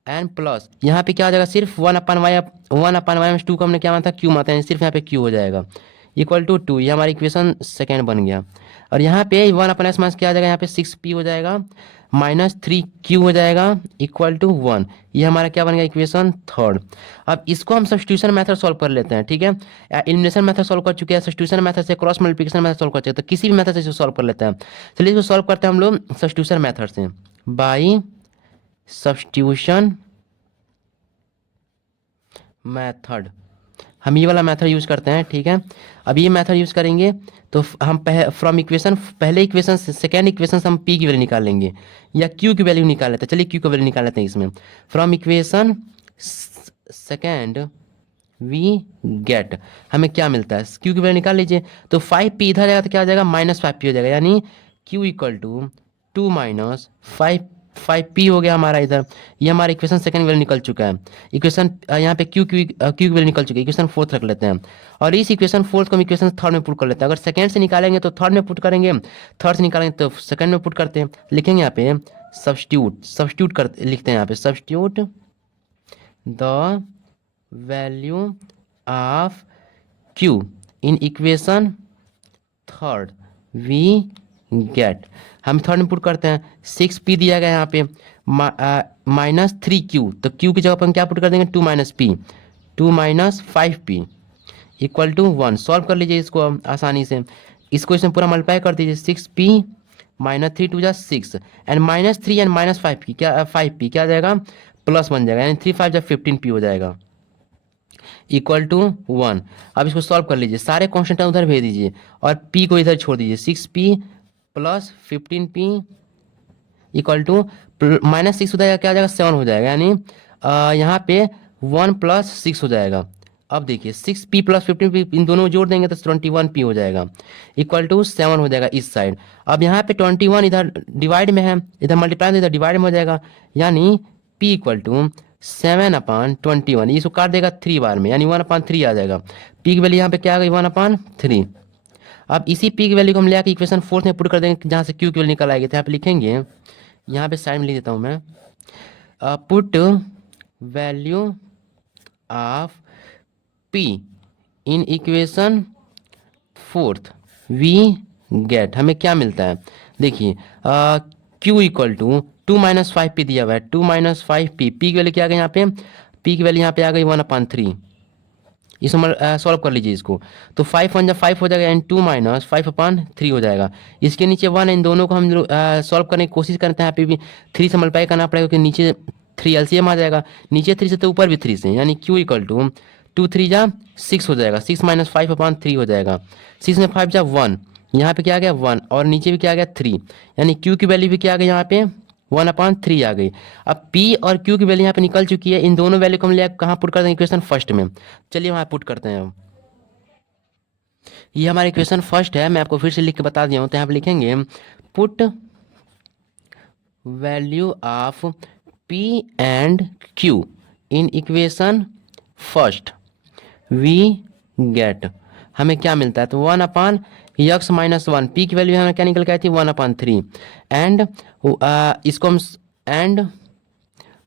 एन प्लस यहाँ पे क्या हो जाएगा, सिर्फ 1/y-2 को हमने क्या माना था q मानते हैं, सिर्फ यहाँ पे q हो जाएगा इक्वल टू 2। ये हमारी इक्वेशन सेकेंड बन गया। और यहाँ पे 1/x माइनस क्या आ जाएगा, यहाँ पे 6p हो जाएगा माइनस 3q हो जाएगा इक्वल टू 1। ये हमारा क्या बन गया इक्वेशन थर्ड। अब इसको हम सब्स्टिट्यूशन मेथड सॉल्व कर लेते हैं, ठीक है। एलिमिनेशन मेथड सॉल्व कर चुके हैं, सब्स्टिट्यूशन मेथड से, क्रॉस मल्टीप्लिकेशन मेथड सॉल्व कर चुके हैं, तो किसी भी मेथड से इसको सॉल्व कर लेते हैं। चलिए इसको सॉल्व करते हैं हम लोग सब्स्टिट्यूशन मेथड से, बाई सब्स्टिट्यूशन मेथड। हम ये वाला मेथड यूज करते हैं, ठीक है। अब ये मेथड यूज करेंगे तो हम फ्रॉम इक्वेशन, पहले इक्वेशन से सेकेंड इक्वेशन से हम p की वैल्यू निकाल लेंगे या q की वैल्यू निकाल लेते हैं। चलिए q की वैल्यू निकाल लेते हैं इसमें। From equation second we get, हमें क्या मिलता है, q की वैल्यू निकाल लीजिए। तो 5p इधर जाएगा तो क्या हो जाएगा -5p हो जाएगा, यानी q equal to 2 minus 5p हो गया हमारा इधर। ये हमारा इक्वेशन सेकंड वैल्यू निकल चुका है। इक्वेशन यहाँ पे q की वैल्यू निकल चुकी है, इक्वेशन फोर्थ रख लेते हैं। और इस इक्वेशन फोर्थ को हम इक्वेशन थर्ड में पुट कर लेते हैं। अगर सेकंड से निकालेंगे तो थर्ड में पुट करेंगे, थर्ड से निकालेंगे तो सेकंड में पुट करते हैं। लिखेंगे यहाँ पे सब्स्टिट्यूट कर लिखते हैं यहाँ पे, substitute the value of q in equation third we get. हम थर्ड में पुट करते हैं, 6p दिया गया यहाँ पे -3q, तो q की जगह पर हम क्या पुट कर देंगे 2 minus p, 2 minus 5p equal to 1। Solve कर लीजिए इसको आसानी से, इसको इसमें पूरा मल्टीप्लाई कर दीजिए, 6p minus 3 2 6 and -3 and -5p क्या 5p क्या आ जाएगा प्लस बन जाएगा, यानी 3 5 15p हो जाएगा इक्वल टू 1। अब इसको सॉल्व कर लीजिए, सारे कॉन्स्टेंट उधर भेज दीजिए और p को इधर छोड़ दीजिए, 6p plus 15p equal to -6 हो जाएगा, क्या आ जाएगा 7 हो जाएगा, यानी यहाँ पे 1 + 6 हो जाएगा। अब देखिए 6p प्लस 15p इन दोनों जोड़ देंगे तो 21p हो जाएगा इक्वल टू 7 हो जाएगा इस साइड। अब यहाँ पे 21 इधर डिवाइड में है, इधर मल्टीप्लाई तो इधर डिवाइड में हो जाएगा, यानी p इक्वल टू 7/21। इसको काट देगा 3 बार में, यानी 1/3 आ जाएगा। p की वैल्यू यहाँ पे क्या आ गई 1/3। अब इसी p की वैल्यू को हम ले आकर इक्वेशन फोर्थ में पुट कर देंगे, जहाँ से q की वैल्यू निकल आएगी। तो यहाँ पे लिखेंगे, यहाँ पे साइड में लिख देता हूँ मैं, put value of p in equation fourth we get. हमें क्या मिलता है, देखिए q equal to 2 minus 5p दिया हुआ है, 2 माइनस 5p, p की वैल्यू क्या आ गई यहाँ पे, p की वैल्यू यहाँ पे आ गई 1/3। इसको सॉल्व कर लीजिए इसको, तो 5 1 5 हो जाएगा एंड 2 माइनस 5/3 हो जाएगा। इसके नीचे 1 इन दोनों को हम सॉल्व करने की कोशिश करते हैं, यहाँ पे भी 3 से मल्टीप्लाई करना पड़ेगा क्योंकि नीचे 3 एलसीएम आ जाएगा, नीचे 3 से तो ऊपर भी 3 से, यानी q इक्वल टू 2 3 जा 6 हो जाएगा, 6 माइनस 5/3 हो जाएगा, 6 में 5 जा 1, यहाँ पे क्या आ गया 1 और नीचे भी क्या आ गया 3, यानी q की वैल्यू भी क्या आ गई यहाँ पे 1/3 आ गई। अब p और q की वैल्यू यहाँ पे निकल चुकी है, इन दोनों वैल्यू को हम ले कहाँ पुट करते हैं इक्वेशन फर्स्ट में। चलिए वहाँ पुट करते हैं। अब ये हमारा इक्वेशन फर्स्ट है, मैं आपको फिर से लिख के बता दिया हूँ। तो यहाँ पे लिखेंगे put value of p and q in equation first we get. हमें क्या मिलता है, तो 1/x माइनस 1, p की वैल्यू हमें क्या निकल के आई थी 1/3 एंड इसको हम एंड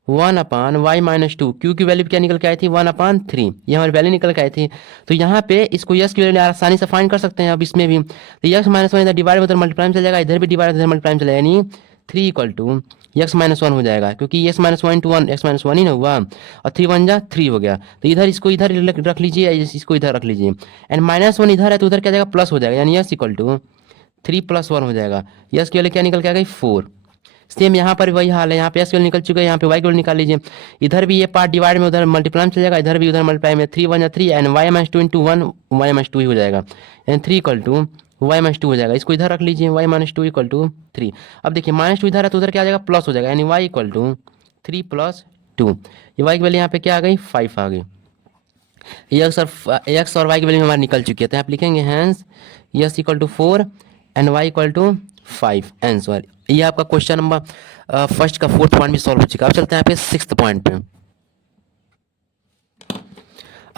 1/y माइनस 2, q की वैल्यू क्या निकल के आई थी 1/3, ये हमारी वैल्यू निकल के आई थी। तो यहाँ पे इसको यस की वैल्यू आसानी से फाइंड कर सकते हैं। अब इसमें भी तो x माइनस 1 इधर डिवाइड उधर मल्टीप्लाई में चल जाएगा, इधर भी डिवाइड इधर मल्टीप्लाई में चलेगा, यानी 3 इक्वल टू x माइनस 1 हो जाएगा, क्योंकि x माइनस 1 × 1 x माइनस 1 ही ना हुआ, और 3 1 जा 3 हो गया। तो इधर इसको इधर रख लीजिए, इसको इधर रख लीजिए, एंड -1 इधर है तो उधर क्या जाएगा प्लस हो जाएगा, यानी x इक्वल टू 3 + 1 हो जाएगा। यस की वैल्यू क्या निकल के आ गई 4। सेम यहाँ पर वही हाल है, यहाँ पे एस की वैल्यू निकल चुका है, यहाँ पे वाई की वैल्यू निकाल लीजिए। इधर भी ये पार्ट डिवाइड में उधर मल्टीप्लाई में चल जाएगा, इधर भी उधर मल्टीप्लाई में, 3 1 3 and y minus 2 × 1 y minus 2 ही हो जाएगा, यानी 3 इक्वल टू y माइनस 2 हो जाएगा। इसको इधर रख लीजिए, y माइनस 2 इक्वल टू 3। अब देखिए -2 इधर है तो उधर क्या आ जाएगा प्लस हो जाएगा, यानी y इक्वल टू 3 + 2। ये y की वैल्यू यहाँ पे क्या आ गई 5 आ गई। x और y की वैल्यू हमारी निकल चुकी है, तो यहाँ पे लिखेंगे hence x equal to 4 and y equal to 5 answer. ये आपका क्वेश्चन नंबर फर्स्ट का 4th पॉइंट भी सॉल्व हो चुका है। अब चलते हैं यहाँ पे 6th पॉइंट पे।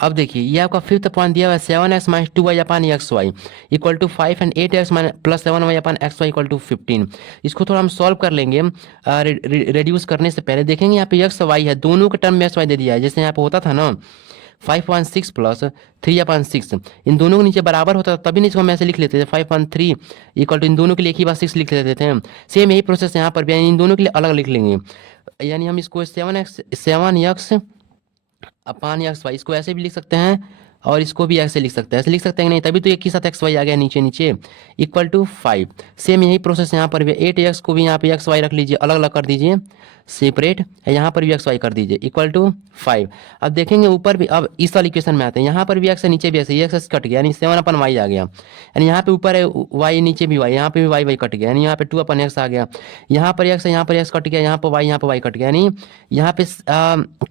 अब देखिए ये आपका फिफ्थ पॉइंट दिया हुआ है 7x minus 2y upon x y equal to 5 and 8x plus 7y upon x y equal to 15। इसको थोड़ा हम सॉल्व कर लेंगे। रेड्यूस करने से पहले देखेंगे यहाँ पे एक्स वाई है, दोनों के टर्म में एक्स वाई दे दिया है, जैसे यहाँ पे होता था ना 5.6 प्लस 3/6, इन दोनों के नीचे बराबर होता था तभी नहीं इसको हम ऐसे लिख लेते थे 5.3 इक्वल टू इन दोनों के लिए एक ही बार 6 लिख लेते थे। सेम यही प्रोसेस यहाँ पर भी है, इन दोनों के लिए अलग लिख लेंगे। यानी हम इसको 7x अपान एक्स वाई इसको ऐसे भी लिख सकते हैं और इसको भी ऐसे लिख सकते हैं, ऐसे लिख सकते हैं कि नहीं, तभी तो एक ही साथ एक्स वाई आ गया नीचे नीचे इक्वल टू 5। सेम यही प्रोसेस यहाँ पर भी 8x को भी यहाँ पे एक्स वाई रख लीजिए, अलग अलग कर दीजिए सेपरेट, यहाँ पर भी एक्स वाई कर दीजिए इक्वल टू 5। अब देखेंगे ऊपर भी, अब इस वाली इक्वेशन में आते हैं, यहाँ पर भी एक्स है नीचे भी एक्स, ये एक्स कट गया यानी 7/y आ गया, यानी यहाँ पे ऊपर है वाई नीचे भी वाई, यहाँ पे भी वाई वाई कट गया यानी यहाँ पे 2/x आ गया, यहाँ पर एक्स है यहाँ पर एक्स कट गया, यहाँ पर वाई कट गया, यानी यहाँ पे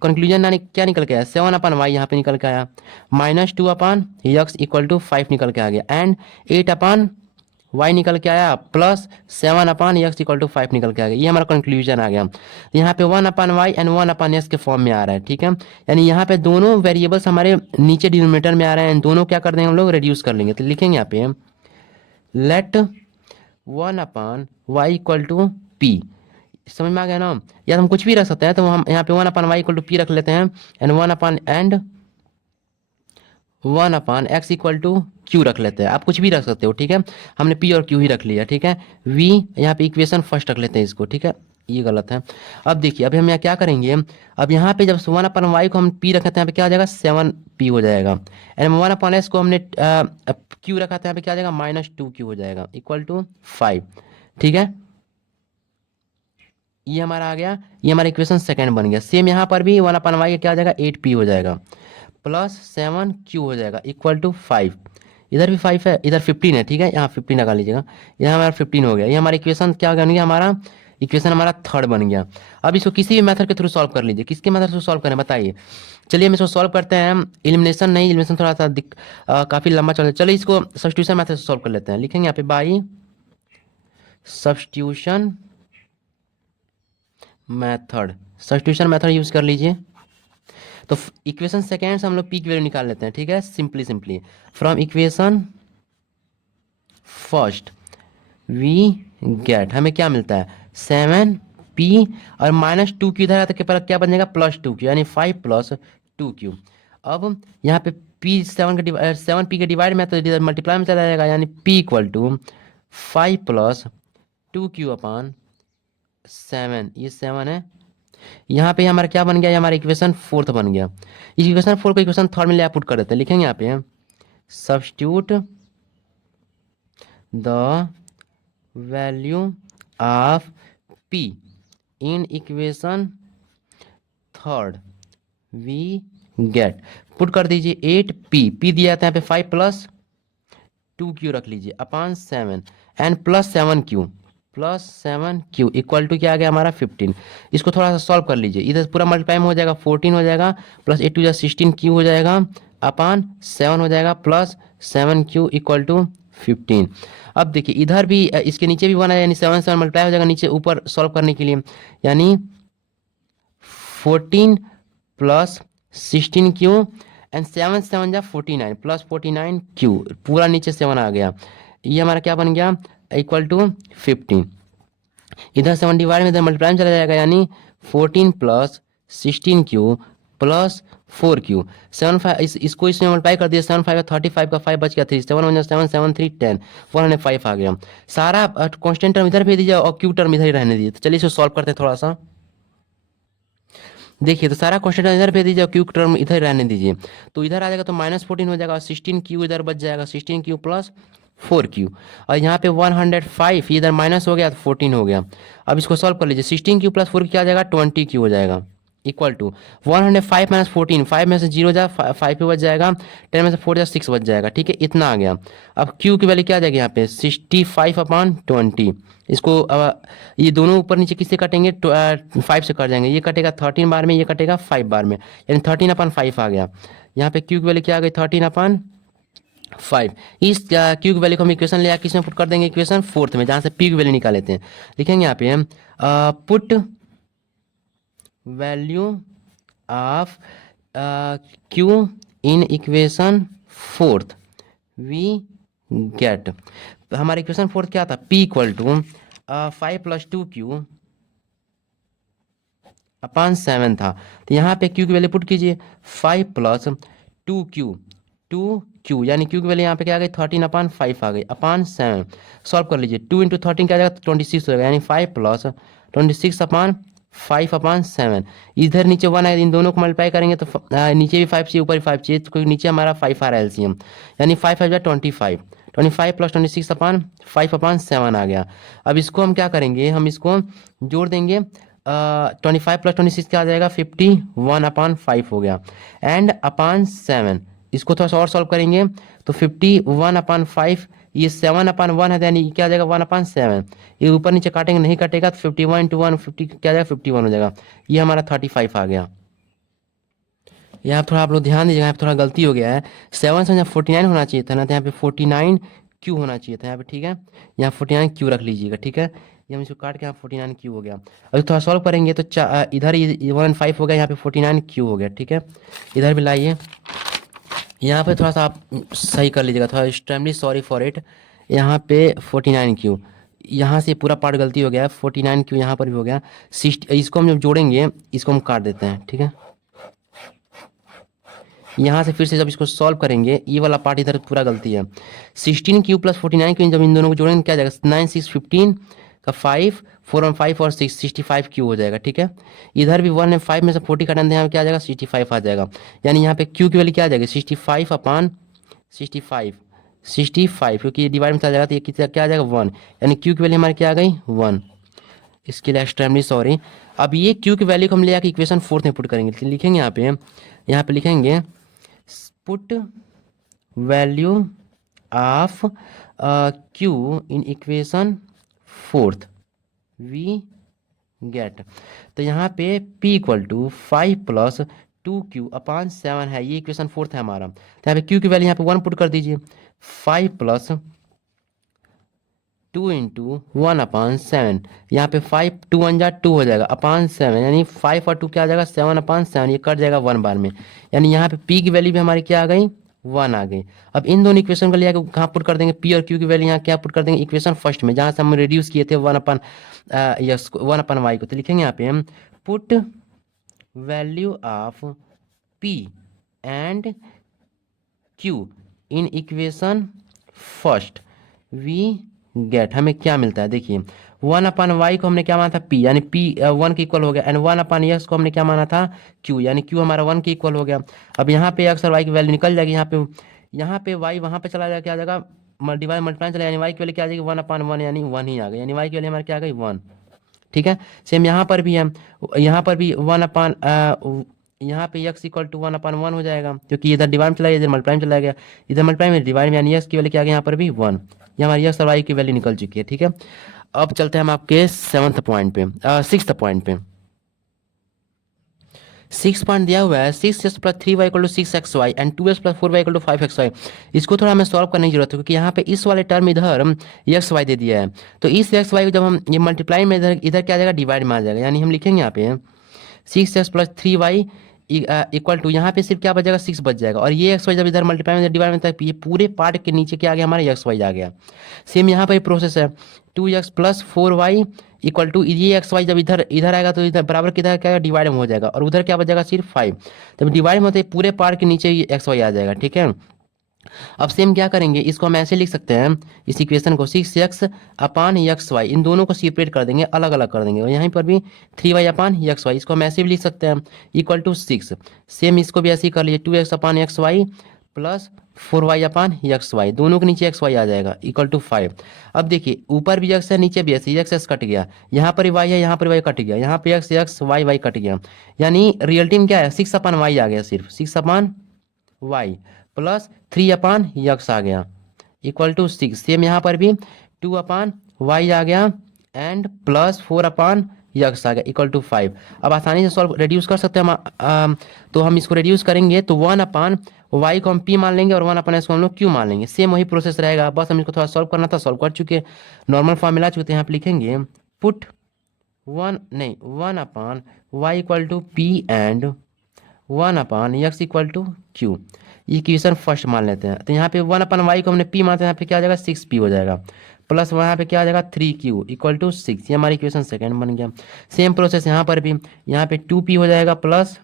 कंक्लूजन यानी क्या निकल के आया 7/y यहाँ पे निकल के आया, माइनस 2/x इक्वल टू 5 निकल के आ गया, एंड 8/y निकल के आया प्लस 7/x इक्वल टू 5 निकल के आ गया। ये हमारा कंक्लूजन आ गया। यहाँ पे 1/y एंड 1/x के फॉर्म में आ रहा है, ठीक है। यानी यहाँ पे दोनों वेरिएबल्स हमारे नीचे डिनोमिनेटर में आ रहे हैं, दोनों क्या कर देंगे हम लोग रेड्यूस कर लेंगे। तो लिखेंगे यहाँ पे late 1/y equal to p, समझ में आ गया ना। या हम कुछ भी रख सकते हैं, तो हम यहाँ पे 1/y इक्वल टू p रख लेते हैं, and 1/x equal to q रख लेते हैं। आप कुछ भी रख सकते हो, ठीक है, हमने p और q ही रख लिया, ठीक है। v यहाँ पे इक्वेशन फर्स्ट रख लेते हैं इसको, ठीक है, ये गलत है। अब देखिए अभी हम यहाँ क्या करेंगे, अब यहाँ पे जब 1/y को हम p रखते हैं यहाँ पे क्या हो जाएगा 7p हो जाएगा, एंड 1/s को हमने q रखा था यहाँ पे क्या आ जाएगा -2q हो जाएगा इक्वल टू 5, ठीक है। ये हमारा आ गया, ये हमारा इक्वेशन सेकंड बन गया। सेम यहाँ पर भी 1/y क्या हो जाएगा 8p हो जाएगा प्लस 7q हो जाएगा इक्वल टू 5। इधर भी 5 है, इधर 15 है, ठीक है, यहाँ 15 लगा लीजिएगा, यहाँ हमारा 15 हो गया। ये हमारा इक्वेशन क्या बन गया, हमारा इक्वेशन हमारा थर्ड बन गया। अब इसको किसी भी मेथड के थ्रू सॉल्व कर लीजिए, किसके मेथड से सॉल्व करें बताइए। चलिए हम इसको सॉल्व करते हैं, एलिमिनेशन नहीं, एलिमिनेशन थोड़ा सा काफ़ी लंबा चल रहा है। चलिए इसको सब्स्टिट्यूशन मेथड से सॉल्व कर लेते हैं। लिखेंगे यहाँ पे बाई सब्स्टिट्यूशन मेथड यूज कर लीजिए। तो इक्वेशन सेकेंड से हम लोग पी की वैल्यू निकाल लेते हैं, ठीक है, simply from equation first we get, हमें क्या मिलता है 7p और -2q इधर आता के पर क्या बन जाएगा +2q, यानी 5 + 2q। अब यहाँ पे p 7p के डिवाइड में तो मल्टीप्लाई में चला जाएगा, यानी p इक्वल टू 5 + 2q/7, ये 7 है। यहाँ पे हमारा क्या बन गया, हमारा इक्वेशन फोर्थ बन गया। इस इक्वेशन फोर्थ को इक्वेशन थर्ड में ले पुट कर देते हैं। लिखेंगे यहाँ पे substitute the value of p in equation third we get, put कर दीजिए 8p दिया था यहाँ पे 5 + 2q रख लीजिए अपान 7 एंड +7q इक्वल टू क्या आ गया हमारा 15। इसको थोड़ा सा सॉल्व कर लीजिए, इधर पूरा मल्टीप्लाई में हो जाएगा 14 हो जाएगा प्लस 8 × 16q हो जाएगा अपान 7 हो जाएगा प्लस 7q इक्वल टू 15। अब देखिए इधर भी इसके नीचे भी बना है, यानी 7 मल्टीप्लाई हो जाएगा नीचे ऊपर सॉल्व करने के लिए, यानी 14 + 16q एंड 7 7 जा 49 प्लस 49q, पूरा नीचे 7 आ गया। ये हमारा क्या बन गया इक्वल टू 15। इधर 7 डिवाइड में इधर मल्टीप्लाई में चला जाएगा, यानी 14 + 16q प्लस 4q, 7 इसको इसमें मल्टीप्लाई कर दिया, 7 5 35 का 5 बच गया 3, 7 1 7 7 3 10 105 आ गया। सारा कांस्टेंट टर्म इधर भेज दीजिए और क्यू टर्म इधर ही रहने दीजिए। तो चलिए इसको सॉल्व करते हैं थोड़ा सा। देखिए तो सारा कांस्टेंट टर्म इधर भेज दीजिए और क्यू टर्म इधर ही रहने दीजिए। तो इधर आ जाएगा तो -14 हो जाएगा और 16q इधर बच जाएगा, 16q प्लस 4q, और यहाँ पे 105 इधर माइनस हो गया तो 14 हो गया। अब इसको सॉल्व कर लीजिए, 16q प्लस 4q क्या आ जाएगा 20q हो जाएगा इक्वल टू 105 - 14, 5 में से 0 जा 5 पे बच जाएगा, 10 में से 4 जा 6 बच जाएगा, ठीक है, इतना आ गया। अब q की वैल्यू क्या आ जाएगी यहाँ पे 65/20। इसको ये दोनों ऊपर नीचे किससे कटेंगे 5 से कट जाएंगे, ये कटेगा 13 बार में, ये कटेगा 5 बार में, यानी 13/5 आ गया। यहाँ पे q की वैल्यू क्या आ गई 13/5। इस q की वैल्यू को हम इक्वेशन ले आके इसमें पुट कर देंगे इक्वेशन फोर्थ में, जहाँ से p की वैल्यू निकाल लेते हैं। लिखेंगे यहाँ पे हम put value of q in equation fourth we get, तो हमारा इक्वेशन फोर्थ क्या था, p इक्वल टू 5+2q अपान 7 था। तो यहाँ पे q की वैल्यू पुट कीजिए, 5+2q 2q यानी q की वैल्यू यहाँ पे क्या आ गई 13/5 आ गई अपान 7। सॉल्व कर लीजिए, 2 × 13 क्या आ जाएगा 26 हो जाएगा, यानी 5+26/5/7। इधर नीचे 1 है, इन दोनों को मल्टीप्लाई करेंगे तो नीचे भी 5 चाहिए ऊपर भी 5 चाहिए, तो कोई नीचे हमारा 5 आ रहा है एलसीएम, यानी 5 5 25, 25+26/5/7 आ गया। अब इसको हम क्या करेंगे, हम इसको जोड़ देंगे, 25+26 क्या आ जाएगा 51/5 हो गया, एंड अपान 7। इसको थोड़ा सा और सॉल्व करेंगे तो 51/5, ये 7/1 है, यानी क्या आ जाएगा 1/7। ये ऊपर नीचे काटेंगे नहीं कटेगा, तो 51 × 1 50 क्या आ जाएगा 51 हो जाएगा, ये हमारा 35 आ गया। यहाँ थोड़ा आप लोग ध्यान दीजिएगा, यहाँ पे थोड़ा गलती हो गया है, 7 से यहाँ 49 होना चाहिए था ना, तो यहाँ पे 49 क्यू होना चाहिए था यहाँ पे, ठीक है, यहाँ 49 क्यू रख लीजिएगा, ठीक है। ये हम इसको काट के यहाँ 49 क्यू हो गया। अभी थोड़ा सॉल्व करेंगे तो इधर 1 5 हो गया, यहाँ पे 49 क्यू हो गया, ठीक है। इधर भी लाइए, यहाँ पे थोड़ा सा आप सही कर लीजिएगा, थोड़ा एक्सट्रीमली सॉरी फॉर इट। यहाँ पे 49 क्यू, यहाँ से पूरा पार्ट गलती हो गया है, 49 क्यू यहाँ पर भी हो गया, 60। इसको हम जब जोड़ेंगे इसको हम काट देते हैं, ठीक है। यहाँ से फिर से जब इसको सॉल्व करेंगे, ये वाला पार्ट इधर पूरा गलती है, 16 क्यू प्लस 49 क्यू, जब इन दोनों को जोड़ेंगे क्या जाएगा 9 6 15 का 5 4 1 5 और 6 65 क्यू हो जाएगा, ठीक है। इधर भी 1 है, 5 में से 40 का यहाँ पे क्या आ जाएगा 65 आ जाएगा, यानी यहाँ पे क्यू की वैल्यू क्या आ जाएगी 65/65 क्योंकि ये डिवाइड में चला जाएगा तो ये कितना क्या आ जाएगा 1, यानी क्यू की वैल्यू हमारी क्या आ गई 1। इसके लिए एक्सट्रीमली सॉरी। अब ये क्यू की वैल्यू को हम ले आके इक्वेशन फोर्थ में पुट करेंगे, तो लिखेंगे यहाँ पे लिखेंगे put value of q in equation fourth we get, तो यहाँ पे p इक्वल टू 5+2q/7 है, ये इक्वेशन फोर्थ है हमारा। तो यहाँ पे q की वैल्यू यहाँ पे 1 पुट कर दीजिए, 5+2 × 1/7, यहाँ पे 5 2 1 जा 2 हो जाएगा अपान 7, यानी 5 और 2 क्या आ जाएगा 7/7, ये कट जाएगा 1 बार में, यानी यहाँ पे p की वैल्यू भी हमारी क्या आ गई 1 आ गई। अब इन दोनों इक्वेशन को ले आके कहाँ पुट कर देंगे, p और q की वैल्यू यहाँ क्या पुट कर देंगे इक्वेशन फर्स्ट में, जहाँ से हम रिड्यूस किए थे 1/y को, तो लिखेंगे यहाँ पे हम put value of p and q in equation first we get, हमें क्या मिलता है देखिए, 1/y को हमने क्या माना था p, यानी p 1 के इक्वल हो गया, एंड 1/x को हमने क्या माना था q, यानी q हमारा 1 के इक्वल हो गया। अब यहाँ पे x और y की वैल्यू निकल जाएगी, यहाँ पे y वहाँ पे चला जाएगा, क्या आ जाएगा डिवाइड मल्टीप्लाई चला, यानी y की वैल्यू क्या आ जाएगी 1/1, यानी 1 ही आ गई, यानी y की वैल्यू हमारी क्या आ गई 1, ठीक है। सेम यहाँ पर भी है, यहाँ पर भी यहाँ पे x इक्वल टू 1/1 हो जाएगा, क्योंकि इधर डिवाइड में चला गया, इधर मल्टीप्लाई में चला गया, इधर मल्टीप्लाई में डिवाइड में, यानी x की वैल्यू क्या आ गई यहाँ पर भी 1, ये हमारी x और y की वैल्यू निकल चुकी है, ठीक है। अब चलते हैं हम आपके 7th पॉइंट पे, 6th पॉइंट पे। 6 पॉइंट दिया हुआ है 6x + 3y = 6xy and 2x + 4y = 5xy। इसको थोड़ा हमें सॉल्व करने की जरूरत है, क्योंकि यहाँ पे इस वाले टर्म इधर एक्स वाई दे दिया है, तो इस एक्स वाई को जब हम ये मल्टीप्लाई में इधर इधर क्या आ जाएगा डिवाइड में आ जाएगा, यानी हम लिखेंगे यहाँ पे 6x + 3y इक्वल टू, यहाँ पे सिर्फ क्या बच जाएगा 6 बच जाएगा, और ये एक्स वाई जब इधर मल्टीप्लाई में डिवाइड में था, ये पूरे पार्ट के नीचे क्या आ गया हमारा एक्स वाई आ गया। सेम यहाँ पर प्रोसेस है 2x + 4y इक्वल टू, ये एक्स वाई जब इधर इधर आएगा तो इधर बराबर किधर क्या डिवाइड में हो जाएगा, और उधर क्या बच जाएगा सिर्फ 5, जब डिवाइड में होते हैं पूरे पार्ट के नीचे ये एक्स वाई आ जाएगा, ठीक है। अब सेम क्या करेंगे, इसको हम ऐसे लिख सकते हैं इस इक्वेशन को 6x/xy, इन दोनों को सेपरेट कर देंगे, अलग अलग कर देंगे, और यहीं पर भी 3y/xy, इसको हम ऐसे भी लिख सकते हैं इक्वल टू 6। सेम इसको भी ऐसे ही कर लीजिए 2x/xy प्लस 4y/xy, दोनों के नीचे xy आ जाएगा इक्वल टू 5। अब देखिए ऊपर भी x है नीचे भी x कट गया, यहाँ पर y है यहाँ पर y कट गया, यहाँ पे x y कट गया, यानी रियलिटी में क्या है 6/y आ गया, सिर्फ 6/y प्लस 3/x आ गया इक्वल टू 6। सेम यहाँ पर भी 2/y आ गया एंड प्लस 4/x आ गया इक्वल टू 5। अब आसानी से सॉल्व रिड्यूस कर सकते हैं हम, तो हम इसको रिड्यूस करेंगे तो 1/y को हम p मान लेंगे और 1/s को हम लोग q मान लेंगे, सेम वही प्रोसेस रहेगा, बस हम इसको थोड़ा सॉल्व करना था, सॉल्व कर चुके, नॉर्मल फॉर्म मिला चुके, यहाँ पे लिखेंगे put 1/y equal to p and 1/x equal to q। Equation first मान लेते हैं। तो यहाँ पे 1/y को हमने p मानते हैं, यहाँ पे क्या आ जाएगा 6p हो जाएगा, प्लस वहाँ पे क्या आ जाएगा 3q इक्वल टू 6, ये हमारी इक्वेशन सेकंड बन गया। सेम प्रोसेस यहाँ पर भी, यहाँ पे 2p हो जाएगा प्लस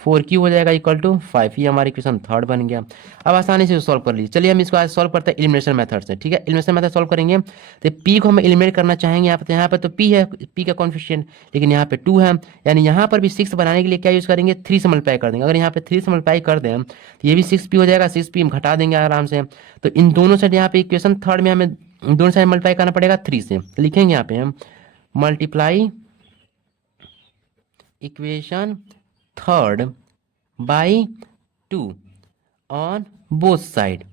4q हो जाएगा इक्वल टू 5, ये हमारी इक्वेशन थर्ड बन गया। अब आसानी से सॉल्व कर लीजिए। चलिए हम इसको आज सॉल्व करते हैं एलिमिनेशन मेथड से, ठीक है। एलिमिनेशन मेथड सॉल्व करेंगे तो p को हम एलिमिनेट करना चाहेंगे। यहाँ पे तो p है, p का कॉन्फिशिएंट, लेकिन यहाँ पे 2 है, यानी यहाँ पर भी 6 बनाने के लिए क्या यूज़ करेंगे 3 से मल्टीप्लाई कर देंगे। अगर यहाँ पे 3 से मल्टीप्लाई कर दें तो ये भी 6p हो जाएगा, 6p हम घटा देंगे आराम से। तो इन दोनों साइड यहाँ पे इक्वेशन थर्ड में हमें दोनों साइड मल्टीप्लाई करना पड़ेगा 3 से। तो लिखेंगे यहाँ पे हम multiply equation third by 2 on both side,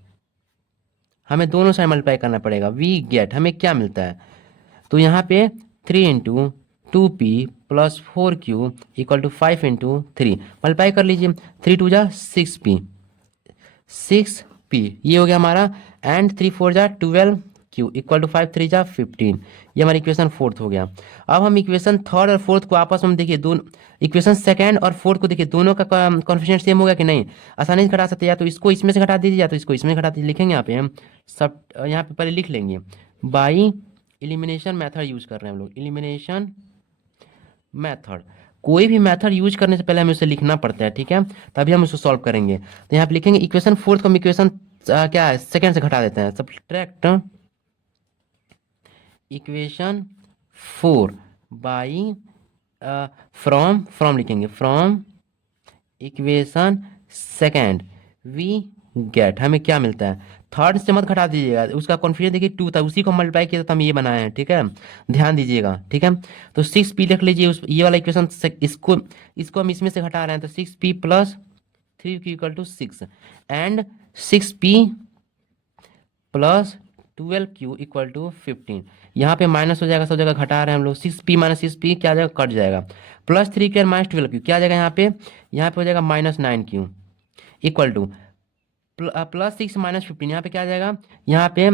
हमें दोनों साइड मल्टीप्लाई करना पड़ेगा। वी गेट, हमें क्या मिलता है, तो यहाँ पे 3 into 2p plus 4q equal to 5 into 3 multiply कर लीजिए, 3 2 जा 6p, 6p ये हो गया हमारा, एंड 3 4 जा 12q इक्वल टू 5 3 जा 15, ये हमारी इक्वेशन फोर्थ हो गया। अब हम इक्वेशन थर्ड और फोर्थ को आपस में देखिए, दोनों इक्वेशन सेकंड और फोर्थ को देखिए, दोनों का कॉन्फिडेंस सेम होगा कि नहीं, आसानी से घटा सकते हैं, या तो इसको इसमें से घटा दीजिए या तो इसको इसमें घटा दीजिए। लिखेंगे यहाँ पे हम सब, यहाँ पे पहले लिख लेंगे बाई एलिमिनेशन मेथड यूज कर रहे हैं हम लोग, एलिमिनेशन मेथड। कोई भी मेथड यूज करने से पहले हमें उसे लिखना पड़ता है, ठीक है, तभी हम उसको सॉल्व करेंगे। तो यहाँ पे लिखेंगे इक्वेशन फोर्थ को हम इक्वेशन क्या है सेकंड से घटा देते हैं, सब्ट्रैक्ट इक्वेशन 4 बाई फ्रॉम लिखेंगे from equation second we get, हमें क्या मिलता है, थर्ड से मत घटा दीजिएगा, उसका कॉन्फिडेंस देखिए 2 था, उसी को मल्टीप्लाई किया था, हम ये बनाए हैं, ठीक है, ध्यान दीजिएगा, ठीक है। तो 6p लिख लीजिए, उस ये वाला इक्वेशन, इसको हम इसमें से घटा रहे हैं, तो 6p plus 3q equal to 6 and 6p plus 12q equal to 15, यहाँ पे माइनस हो जाएगा, सब जगह घटा रहे हैं हम लोग, 6p माइनस 6p क्या आ जाएगा, कट जाएगा, प्लस 3q माइनस 12q क्या आ जाएगा, यहाँ पे हो जाएगा minus 9q equal two plus 6 minus 15, यहाँ पे क्या आ जाएगा, यहाँ पे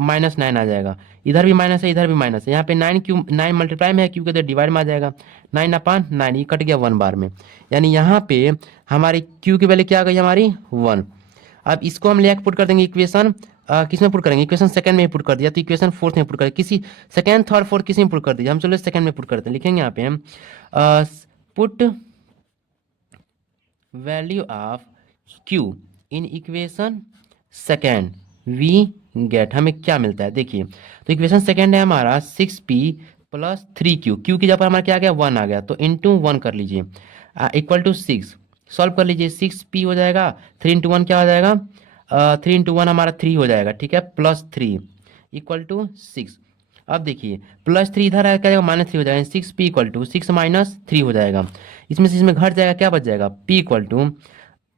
माइनस 9 आ जाएगा, इधर भी माइनस है इधर भी माइनस है, यहाँ पे 9 मल्टीप्लाई में है, क्यू के तो डिवाइड में आ जाएगा, 9/9 ये कट गया 1 बार में, यानी यहाँ पे हमारी क्यू की वैल्यू क्या आ गई हमारी 1। अब इसको हम ले पुट कर देंगे इक्वेशन किस में पुट करेंगे, इक्वेशन सेकंड में पुट कर दिया, तो इक्वेशन फोर्थ में पुट कर, किसी सेकंड थर्ड फोर्थ किसी में पुट कर दीजिए, हम चलो सेकंड में पुट करते हैं। लिखेंगे यहाँ पे हम put value of q in equation second we get, हमें क्या मिलता है देखिए, तो इक्वेशन सेकेंड है हमारा 6p प्लस 3q, क्यू की जगह पर हमारा क्या आ गया 1 आ गया, तो इंटू 1 कर लीजिए इक्वल टू 6, सॉल्व कर लीजिए, 6p हो जाएगा, 3 इंटू 1 क्या हो जाएगा 3 इंटू 1 हमारा 3 हो जाएगा, ठीक है, प्लस 3 इक्वल टू 6। अब देखिए प्लस 3 इधर है क्या जाएगा माइनस 3 हो जाएगा, 6p इक्वल टू 6 माइनस 3 हो जाएगा, इसमें से इसमें घट जाएगा, क्या बच जाएगा p इक्वल टू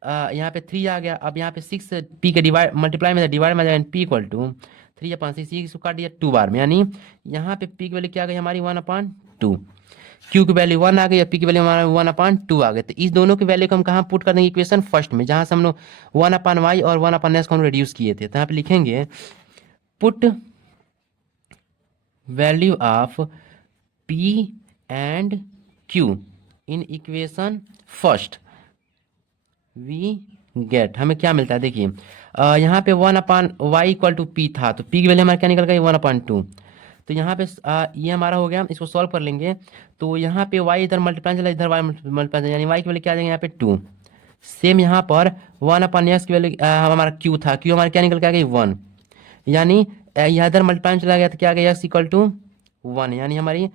यहाँ पे 3 आ गया, अब यहाँ पे 6 p के डिवाइड मल्टीप्लाई में डिवाइड में आ जाएगा, p इक्वल टू 3/6, इसको काट दिया 2 बार में, यानी यहाँ पे p की वैल्यू क्या आ गई हमारी 1/2, q की वैल्यू 1 आ गई, p की वैल्यू हमारा 1/2 आ गई। तो इस दोनों की वैल्यू को हम कहाँ पुट कर देंगे, इक्वेशन फर्स्ट में, जहाँ से हम लोग 1/y और 1/s को हम रिड्यूस किए थे। तो यहाँ पे लिखेंगे put value of p and q in equation first we get, हमें क्या मिलता है देखिए, यहाँ पे 1/y इक्वल टू p था, तो p की वैल्यू हमारा क्या निकल गई 1/2, तो यहाँ पे ये हमारा हो गया, इसको सॉल्व कर लेंगे, तो यहाँ पे y इधर मल्टीप्लाई चला, इधर y मल्टीप्लाई, यानी y की वैल्यू क्या आ जाएगी यहाँ पे 2। सेम यहाँ पर 1/s की वैल्यू हमारा q था, q हमारा क्या निकल के आ गई 1, यानी यहाँ इधर मल्टीप्लाई चला गया तो क्या आ गया x इक्वल टू 1, यानी हमारी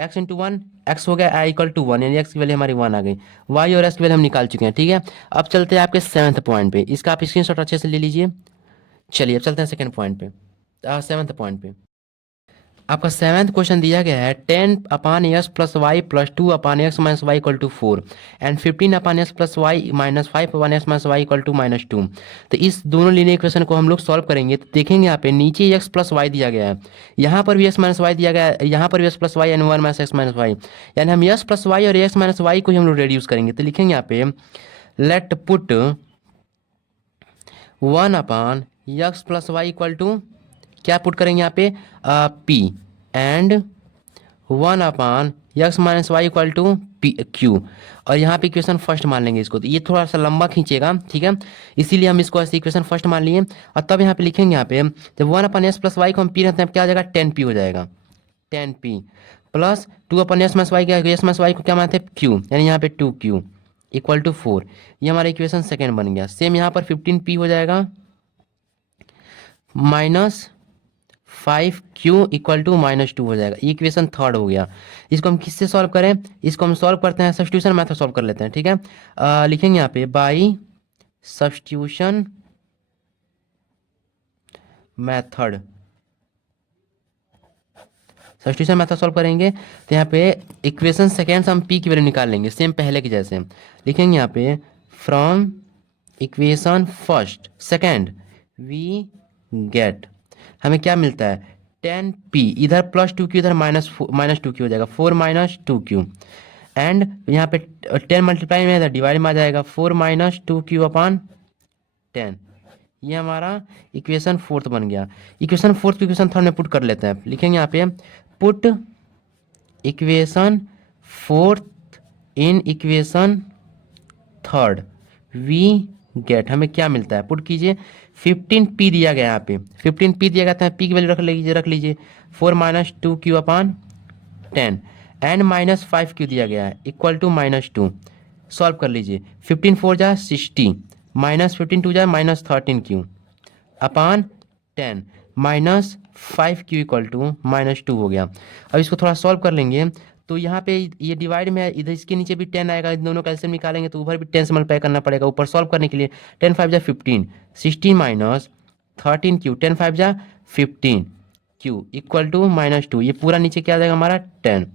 x इंटू 1 x हो गया i इक्वल टू 1, यानी x की वैल्यू हमारी 1 आ गई, y और s की वैल्यू हम निकाल चुके हैं, ठीक है। अब चलते हैं आपके 7th पॉइंट पे, इसका आप स्क्रीनशॉट अच्छे से ले लीजिए। चलिए अब चलते हैं सेकंड पॉइंट पे, 7th पॉइंट पे। आपका 7th क्वेश्चन दिया गया है 10/s plus y plus 2/x minus y equal to 4 and 15/s plus y minus 5/s minus y equal to -2। तो इस दोनों लीनियर इक्वेशन को हम लोग सॉल्व करेंगे, तो देखेंगे यहाँ पे नीचे x प्लस वाई दिया गया है, यहाँ पर भी x माइनस वाई दिया गया है, यहाँ पर भी x plus y and 1 minus x minus y, यानी हम x प्लस वाई और x माइनस वाई को ही हम लोग रेड्यूस करेंगे। तो लिखेंगे यहाँ पे let put 1/x plus y equal to क्या पुट करेंगे यहाँ पे p and 1/x minus y equal to p q, और यहाँ पे इक्वेशन फर्स्ट मान लेंगे इसको, तो ये थोड़ा सा लंबा खींचेगा, ठीक है, इसीलिए हम इसको ऐसे इक्वेशन फर्स्ट मान लिए। और तब यहाँ पे लिखेंगे, यहाँ पे जब 1/s+y को हम पी रहते हैं क्या हो जाएगा, 10p हो जाएगा, 10p प्लस 2/s-y, क्या s-y को क्या मानते हैं, q, यानी यहाँ पे 2q इक्वल टू 4। ये हमारा इक्वेशन सेकेंड बन गया। सेम यहाँ पर 15p हो जाएगा माइनस 5q इक्वल टू -2 हो जाएगा। इक्वेशन थर्ड हो गया। इसको हम किससे सॉल्व करें, इसको हम सॉल्व करते हैं सब्स्टिट्यूशन मेथड सॉल्व कर लेते हैं, ठीक है। लिखेंगे यहाँ पे by substitution method, substitution method solve करेंगे तो यहाँ पे इक्वेशन सेकेंड से हम पी की वैल्यू निकाल लेंगे, सेम पहले की जैसे। लिखेंगे यहाँ पे from equation first second we get, हमें क्या मिलता है, 10p, इधर +2q इधर -2q हो जाएगा, 4 - 2q, एंड यहाँ पे 10 मल्टीप्लाई में इधर डिवाइड में आ जाएगा, 4 - 2q/10। ये हमारा इक्वेशन फोर्थ बन गया। इक्वेशन फोर्थ को इक्वेशन थर्ड में पुट कर लेते हैं। लिखेंगे यहाँ पे put equation fourth in equation third we get, हमें क्या मिलता है, पुट कीजिए 15p दिया गया, यहाँ पे 15p दिया गया था, p की वैल्यू रख लीजिए 4 - 2q/10 एंड -5q दिया गया है इक्वल टू -2। सॉल्व कर लीजिए, 15 4 जा 60 -15 2 जा -13q upon 10 -5q equal to -2 हो गया। अब इसको थोड़ा सॉल्व कर लेंगे तो यहाँ पे ये डिवाइड में है, इधर इसके नीचे भी 10 आएगा, इन दोनों का एलसीएम निकालेंगे तो ऊपर भी 10 से मल्टीप्लाई करना पड़ेगा ऊपर सॉल्व करने के लिए। 10 5 जा 15, 60 -13q, 10 5 जा 15q इक्वल टू -2, ये पूरा नीचे क्या आ जाएगा हमारा 10।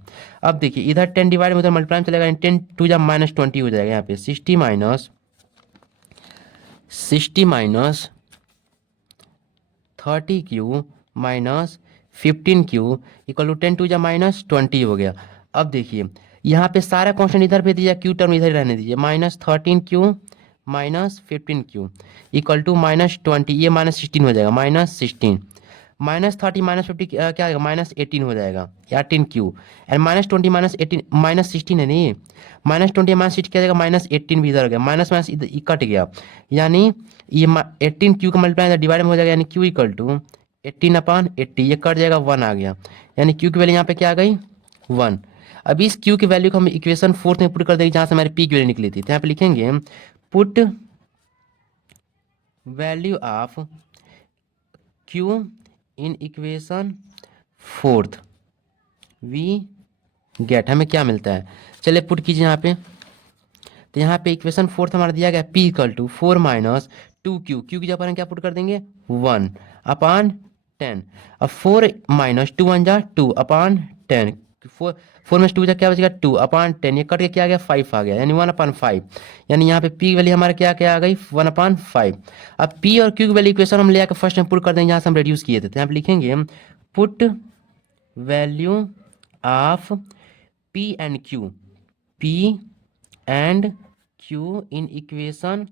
अब देखिए इधर 10 डिवाइड में उधर मल्टीप्लाई में चलेगा, 10 2 जा -20 हो जाएगा, यहाँ पे 60 -30q -15q इक्वल टू 10 2 जा -20 हो गया। अब देखिए यहाँ पे सारा कांस्टेंट इधर भेज दीजिए, क्यू टर्म इधर ही रहने दीजिए, -13q -15q इक्वल टू -20, ये -16 हो जाएगा, -16 -30 -50 क्या आएगा, -18 हो जाएगा, 18q एंड -20 -18 -16 है नहीं, -20 -60 क्या जाएगा, -18 भी इधर हो गया, माइनस माइनस इधर कट गया, यानी ये 18q का मल्टीप्लाई डिवाइड में हो जाएगा, यानी q इक्वल टू 18/80, ये कट जाएगा 1 आ गया, यानी q की वैल्यू यहाँ पे क्या आ गई 1। अब इस q की वैल्यू को हम इक्वेशन फोर्थ में पुट कर देंगे जहाँ से हमारी p की वैल्यू निकली थी, तो यहाँ पे लिखेंगे put value of q in equation fourth we get, हमें क्या मिलता है, चलिए पुट कीजिए यहाँ पे। तो यहाँ पे इक्वेशन फोर्थ हमारा दिया गया p equal to 4 - 2q, q की जगह पर हम क्या पुट कर देंगे 1/10। अब 4 - 2 1 जा 2/10, 4 में 2 जा क्या बचेगा 2/10, ये कट के क्या आ गया 5 आ गया, यानी 1/5, यानी यहाँ पे p की वैल्यू हमारा क्या क्या आ गई 1/5। अब p और q की वैल्यू इक्वेशन हम ले आकर फर्स्ट में पुट कर देंगे जहाँ से हम रिड्यूस किए थे, तो यहाँ पे लिखेंगे put value of p and q in equation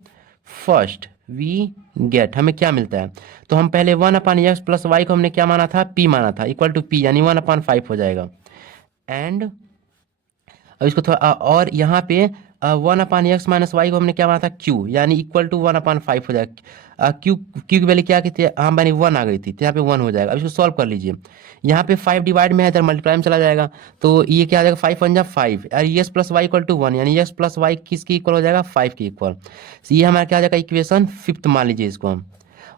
first we get, हमें क्या मिलता है, तो हम पहले 1/x + y को हमने क्या माना था p माना था इक्वल टू p, यानी 1/5 हो जाएगा। एंड अब इसको थोड़ा और यहाँ पे 1/x - y को हमने क्या माना था q, यानी इक्वल टू 1/5 हो जाएगा। q की वैल्यू क्या की थी, हाँ मैंने 1 आ गई थी, तो यहाँ पे 1 हो जाएगा। अब इसको सॉल्व कर लीजिए, यहाँ पे 5 डिवाइड में है इधर मल्टीप्लाई में चला जाएगा, तो ये क्या आ जाएगा 5 1 जा 5, और x + y इक्वल टू 1, यानी x + y किसकी इक्वल हो जाएगा 5 के इक्वल। तो ये हमारा क्या आ जाएगा इक्वेशन फिफ्थ मान लीजिए इसको हम।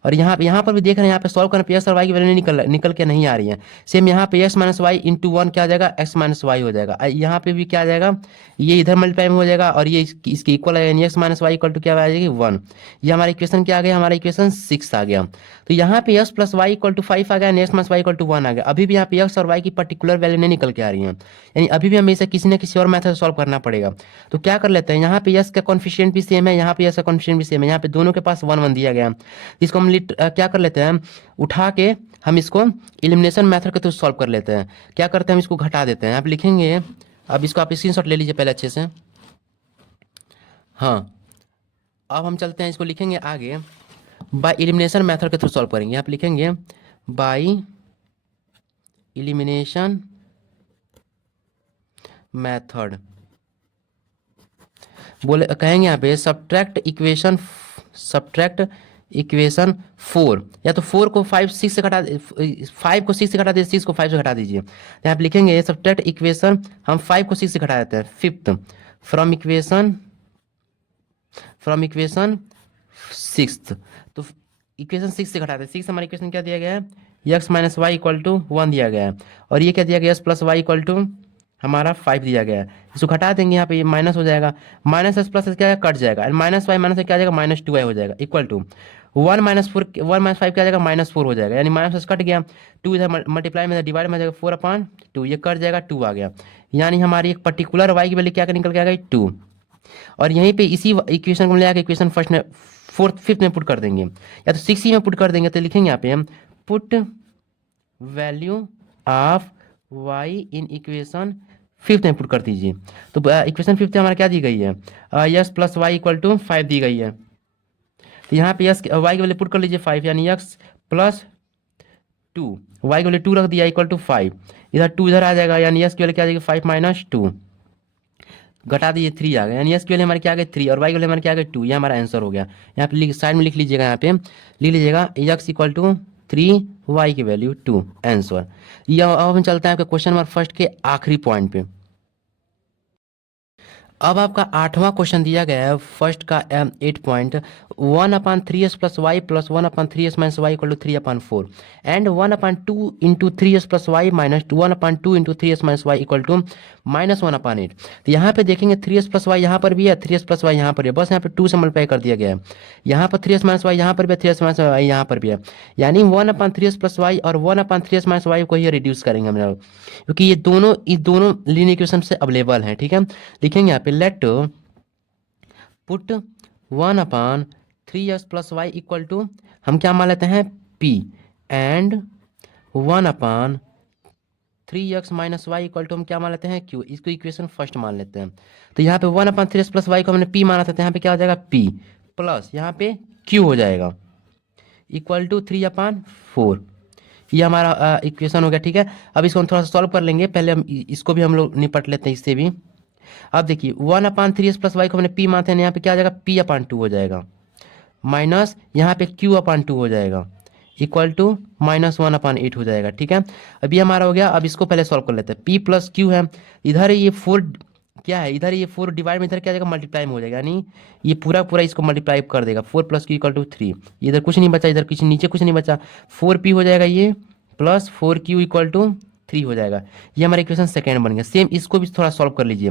और यहाँ पर भी देख रहे हैं, यहाँ पे सॉल्व करने पे x और y की वैल्यू निकल के नहीं आ रही है। सेम यहाँ पे x - y इंटू 1 क्या आ जाएगा x - y हो जाएगा। यहाँ पे भी क्या आ जाएगा, ये इधर मल्टीप्लाई में हो जाएगा और ये इसके इक्वल है, यानी x - y इक्वल टू क्या आ जाएगी 1। ये हमारा इक्वेशन क्या आ गया, हमारा इक्वेशन 6 आ गया। तो यहाँ पे x + y इक्वल टू 5 आ गया, x - y इक्वल टू 1 आ गया। अभी भी यहाँ पे x और y की पर्टिकुलर वैल्यू नहीं निकल के आ रही है, यानी अभी भी हमें इसे किसी न किसी और मेथड से सॉल्व करना पड़ेगा। तो क्या कर लेते हैं, यहाँ पे x का कॉन्फिशिएंट भी सेम है, यहाँ पे x का कॉन्फिशिएंट भी सेम है, यहाँ पे दोनों के पास 1 1 दिया गया। इसको हम क्या कर लेते हैं, उठा के हम इसको एलिमिनेशन मेथड के थ्रू सॉल्व कर लेते हैं। क्या करते हैं, हम इसको घटा देते हैं। आप लिखेंगे, अब इसको आप स्क्रीनशॉट ले लीजिए पहले अच्छे से। हाँ, अब हम चलते हैं, इसको लिखेंगे आगे बाय एलिमिनेशन मेथड के थ्रू सॉल्व करेंगे। आप लिखेंगे बाय एलिमिनेशन मेथड, बोले कहेंगे यहाँ पे सब्ट्रैक्ट इक्वेशन 4, या तो 4 को 5 से घटा 5 को 6 से घटा दीजिए, 6 को 5 से घटा दीजिए। तो यहाँ पे लिखेंगे सब्ट्रैक्ट इक्वेशन, हम 5 को 6 से घटा देते हैं, फिफ्थ फ्रॉम इक्वेशन सिक्स। तो इक्वेशन 6 से घटाते हैं, 6 हमारा इक्वेशन क्या दिया गया है, x minus y equal to 1 दिया गया है, और ये क्या दिया गया, s plus y equal to हमारा 5 दिया गया है। इसको घटा देंगे, यहाँ पे ये माइनस हो जाएगा, माइनस एस प्लस एस क्या कट जाएगा, एंड माइनस वाई माइनस क्या आ जाएगा, माइनस 2y हो जाएगा, इक्वल टू 1 माइनस 4, 1 माइनस 5 क्या आ जाएगा, माइनस 4 हो जाएगा, यानी माइनस एस कट गया, 2 इधर मल्टीप्लाई में डिवाइड में आ जाएगा, 4/2 ये कट जाएगा, 2 आ गया, यानी हमारी एक पर्टिकुलर y की वैल्यू क्या निकल के आ गई, 2। और यहीं पे इसी इक्वेशन को ले आके इक्वेशन फर्स्ट में फिफ्थ में पुट कर देंगे, या तो 6 ही में पुट कर देंगे। तो लिखेंगे यहाँ पे हम put value of y in equation fifth में पुट कर दीजिए। तो इक्वेशन फिफ्थ हमारा क्या दी गई है, s plus y equal to 5 दी गई है। तो यहाँ पे यस वाई की वैल्यू पुट कर लीजिए 5, यानी x प्लस 2, वाई की वैल्यू 2 रख दिया इक्वल टू 5, इधर 2 इधर आ जाएगा, यानी यस की वैल्यू क्या आ जाएगी, 5 माइनस 2, घटा दीजिए 3 आ गया, यानी एस की वैल्यू हमारे क्या आ गए 3, और वाई की वैल्यू हमारे क्या आ गए 2, ये हमारा आंसर हो गया। यहाँ पे साइड में लिख लीजिएगा, यहाँ पे लिख लीजिएगा x इक्वल टू 3, वाई की वैल्यू 2, आंसर। ये अब हम चलते हैं आपके क्वेश्चन नंबर फर्स्ट के आखिरी पॉइंट पे। अब आपका 8वां क्वेश्चन दिया गया है फर्स्ट का 8 point, 1/3s plus y plus 1/3s minus y equal to 3/4 and 1/2 into 3s plus y minus 1/2 into 3s minus y equal to -1/8। तो यहाँ पे देखेंगे 3s प्लस वाई यहाँ पर भी है, 3s प्लस वाई यहाँ पर है, बस यहाँ पे 2 से मल्टीप्लाई कर दिया गया है। यहाँ पर 3s माइनस वाई यहाँ पर भी है, 3s माइनस वाई यहाँ पर भी है, यानी 1/3s प्लस वाई और 1/3s माइनस वाई को ही रिड्यूस करेंगे हम लोग, क्योंकि ये दोनों लीनियर इक्वेशन से अवेलेबल हैं। ठीक है, लिखेंगे यहाँ पे let put 1/3s plus y equal to हम क्या मान लेते हैं p, and 1/3x minus y equal to हम क्या मान लेते हैं q, इसको इक्वेशन फर्स्ट मान लेते हैं। तो यहाँ पे 1/3s प्लस वाई को हमने p माना था, तो यहाँ पे क्या हो जाएगा p प्लस यहाँ पे q हो जाएगा इक्वल टू 3/4। ये हमारा इक्वेशन हो गया। ठीक है, अब इसको हम थोड़ा सा सॉल्व कर लेंगे, पहले हम इसको भी हम लोग निपट लेते हैं इससे भी। अब देखिए 1/3s प्लस वाई को हमने p मानते हैं, यहाँ पे क्या आ जाएगा p/2 हो जाएगा, माइनस यहाँ पे q/2 हो जाएगा इक्वल टू -1/8 हो जाएगा। ठीक है, अभी हमारा हो गया। अब इसको पहले सॉल्व कर लेते हैं, p प्लस q है, इधर ये 4 क्या है, इधर ये 4 डिवाइड में इधर क्या आ जाएगा मल्टीप्लाई में हो जाएगा, यानी ये पूरा पूरा इसको मल्टीप्लाई कर देगा, 4 प्लस q इक्वल टू 3, इधर कुछ नहीं बचा, इधर कुछ नीचे कुछ नहीं बचा, 4p हो जाएगा ये प्लस 4q इक्वल टू 3 हो जाएगा। ये हमारा इक्वेशन सेकेंड बन गया। सेम इसको भी थोड़ा सॉल्व कर लीजिए,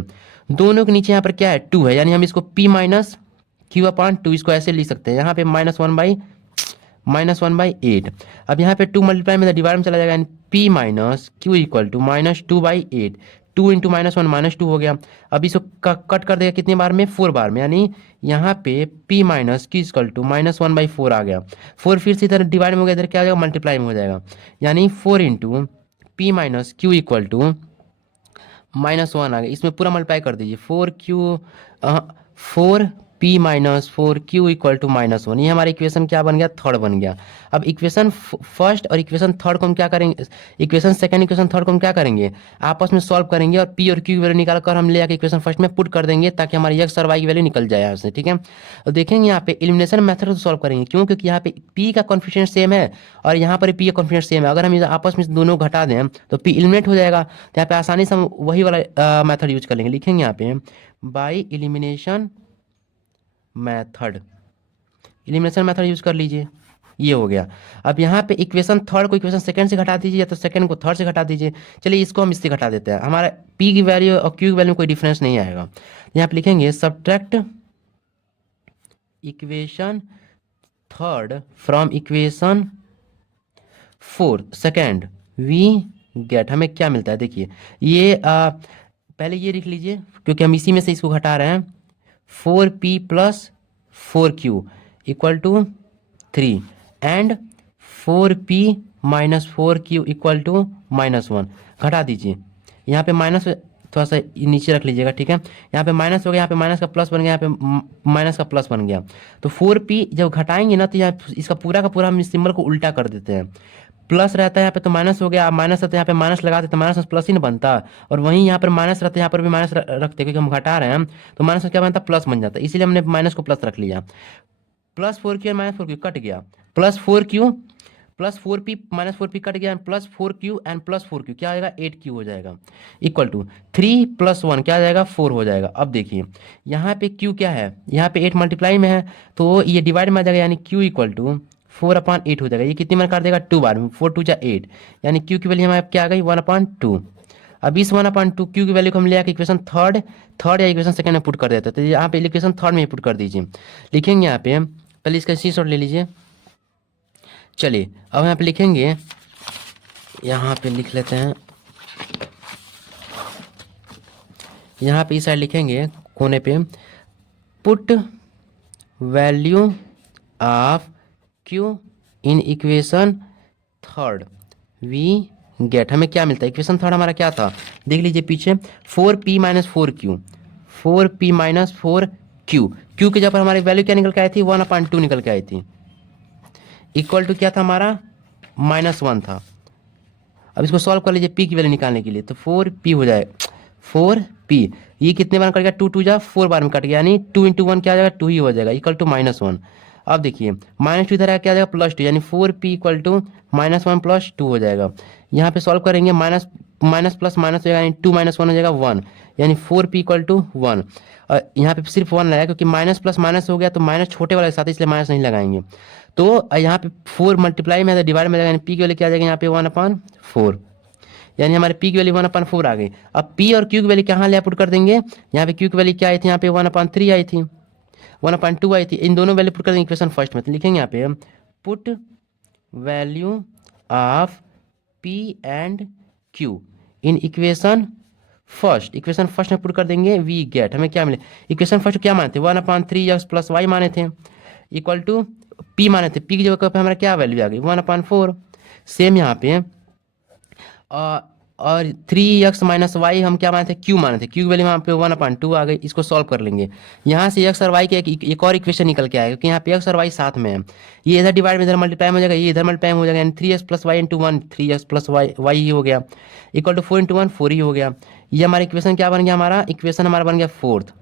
दोनों के नीचे यहाँ पर क्या है 2 है, यानी हम इसको p माइनस q/2 इसको ऐसे लिख सकते हैं, यहाँ पे -1/8। अब यहाँ पे 2 मल्टीप्लाई में डिवाइड में चला जाएगा, यानी p minus q equal to -2/8, 2 into -1 -2 हो गया। अब इसको कट कर देगा कितने बार में, 4 बार में, यानी यहाँ पे p minus q equal to -1/4 आ गया। 4 फिर से इधर डिवाइड में हो गया, इधर क्या हो जाएगा मल्टीप्लाई में हो जाएगा, यानी 4 into p minus q equal to -1 आ गया। इसमें पूरा मल्टीप्लाई कर दीजिए, 4p minus 4q equal to -1। ये हमारा इक्वेशन क्या बन गया, थर्ड बन गया। अब इक्वेशन फर्स्ट और इक्वेशन थर्ड को हम क्या करेंगे, इक्वेशन सेकंड इक्वेशन थर्ड को हम क्या करेंगे, आपस में सॉल्व करेंगे, और p और q की वैल्यू निकाल कर हम ले आके इक्वेशन फर्स्ट में पुट कर देंगे, ताकि हमारी x और y की वैल्यू निकल जाए यहाँ से। ठीक है, तो देखेंगे यहाँ पे एलिमिनेशन मेथड से सॉल्व करेंगे, क्यों, क्योंकि यहाँ पे p का कॉन्फिडेंस सेम है और यहाँ पर p का कॉन्फिडेंस सेम है। अगर हम आपस में दोनों घटा दें तो p एलिमिनेट हो जाएगा, तो यहाँ पे आसानी से हम वही वाला मेथड यूज कर लेंगे। लिखेंगे यहाँ पे by elimination method, elimination method use कर लीजिए, ये हो गया। अब यहाँ पे इक्वेशन थर्ड को इक्वेशन सेकंड से घटा दीजिए, या तो सेकंड को थर्ड से घटा दीजिए। चलिए इसको हम इससे घटा देते हैं, हमारा p की वैल्यू और q की वैल्यू में कोई डिफरेंस नहीं आएगा। यहाँ पे लिखेंगे subtract equation third from equation fourth second, we get, हमें क्या मिलता है, देखिए ये पहले ये लिख लीजिए, क्योंकि हम इसी में से इसको घटा रहे हैं, 4p plus 4q equal to 3 and 4p minus 4q equal to -1। घटा दीजिए, यहाँ पे माइनस थोड़ा सा नीचे रख लीजिएगा। ठीक है, यहाँ पे माइनस हो गया, यहाँ पे माइनस का प्लस बन गया, यहाँ पे माइनस का प्लस बन गया। तो 4p जब घटाएंगे ना, तो यहाँ इसका पूरा का पूरा हम इस सिंबल को उल्टा कर देते हैं, प्लस रहता है यहाँ पे तो माइनस हो गया, अब माइनस रहता है यहाँ पे माइनस लगाते तो माइनस प्लस ही ना बनता, और वहीं यहाँ पर माइनस रहता है यहाँ पर भी माइनस रखते क्योंकि हम घटा रहे हैं तो माइनस क्या बनता प्लस बन जाता, इसीलिए हमने माइनस को प्लस रख लिया। Plus 4 Q minus 4 Q cut गया, +4 क्यू +4 पी -4 पी कट गया, +4 क्यू एंड +4 क्यू क्या आएगा 8 क्यू हो जाएगा, इक्वल टू 3 + 1 क्या आ जाएगा 4 हो जाएगा। अब देखिए यहाँ पे क्यू क्या है, यहाँ पे 8 मल्टीप्लाई में है तो ये डिवाइड में आ जाएगा, यानी क्यू इक्वल टू 4/8 हो जाएगा। ये कितनी बार काट देगा 2 बार में, 4 2 जा 8, यानी क्यू की वैल्यू हमारे क्या आ गई 1/2। अब इस 1/2 क्यू की वैल्यू को हम ले आके इक्वेशन थर्ड या इक्वेशन सेकंड में पुट कर देते हैं, तो यहाँ पे इक्वेशन थर्ड में पुट कर दीजिए। लिखेंगे यहाँ पे पहले इसका सी शॉर्ट ले लीजिए। चलिए अब यहाँ पे लिखेंगे, यहाँ पे लिख लेते हैं, यहाँ पे इस साइड लिखेंगे कोने पे put value of q in equation third we get. हमें क्या मिलता है, इक्वेशन थर्ड हमारा क्या था देख लीजिए पीछे, 4p - 4q, 4p - 4q, Q के जगह पर हमारी वैल्यू क्या निकल के आई थी 1/2 निकल के आई थी, इक्वल टू क्या था हमारा -1 था। अब इसको सॉल्व कर लीजिए पी की वैल्यू निकालने के लिए, तो 4p हो जाएगा 4p, ये कितने बार कट गया 2 2 जा 4 बार में कट गया, यानी 2 × 1 क्या आ जाएगा 2 ही हो जाएगा, इक्वल टू -1। अब देखिए -2 इधर आया क्या आ जाएगा +2, यानी 4p = -1 + 2 हो जाएगा। यहाँ पे सॉल्व करेंगे माइनस माइनस प्लस माइनस हो जाएगा, यानी 2 - 1 हो जाएगा 1, यानी 4p = 1। और यहाँ पे सिर्फ 1 लगाया क्योंकि माइनस प्लस माइनस हो गया तो माइनस छोटे वाले के साथ, इसलिए माइनस नहीं लगाएंगे। तो यहाँ पे 4 मल्टीप्लाई में डिवाइड में जाएगा, यानी पी की वैल्यू क्या आ जाएगा यहाँ पे 1/4, यानी हमारे पी की वैल्यू 1/4 आ गई। अब पी और क्यू की वैल्यू कहाँ ले पुट कर देंगे, यहाँ पे क्यू की वैल्यू क्या आई थी यहाँ पे 1/3 आई थी, 1/2 आई थी, इन दोनों वैल्यू पुट कर देंगे इक्वेशन फर्स्ट में, तो लिखेंगे यहाँ पे put value of P and Q in equation first में पुट कर देंगे, वी गेट। हमें क्या मिले, इक्वेशन फर्स्ट क्या माने थे 1/3x + y माने थे, इक्वल टू पी माने थे, पी की जगह पे हमारा क्या वैल्यू आ गई 1/4। सेम यहाँ पे और 3x - y हम क्या माने थे क्यू माने थे, क्यू की वैल्यू यहाँ पे 1/2 आ गई। इसको सॉल्व कर लेंगे, यहाँ से x और y के एक और इक्वेशन निकल के आएगा क्योंकि यहाँ पे x और y साथ में है, ये इधर डिवाइड में इधर मल्टीप्लाई हो जाएगा, ये इधर मल्टीप्लाई हो जाएगा, यानी 3x + y × 1 3x + y ही हो गया, इक्वल टू 4 × 1 4 ही हो गया। ये हमारा इक्वेशन क्या बन गया, हमारा इक्वेशन हमारा बन गया फोर्थ।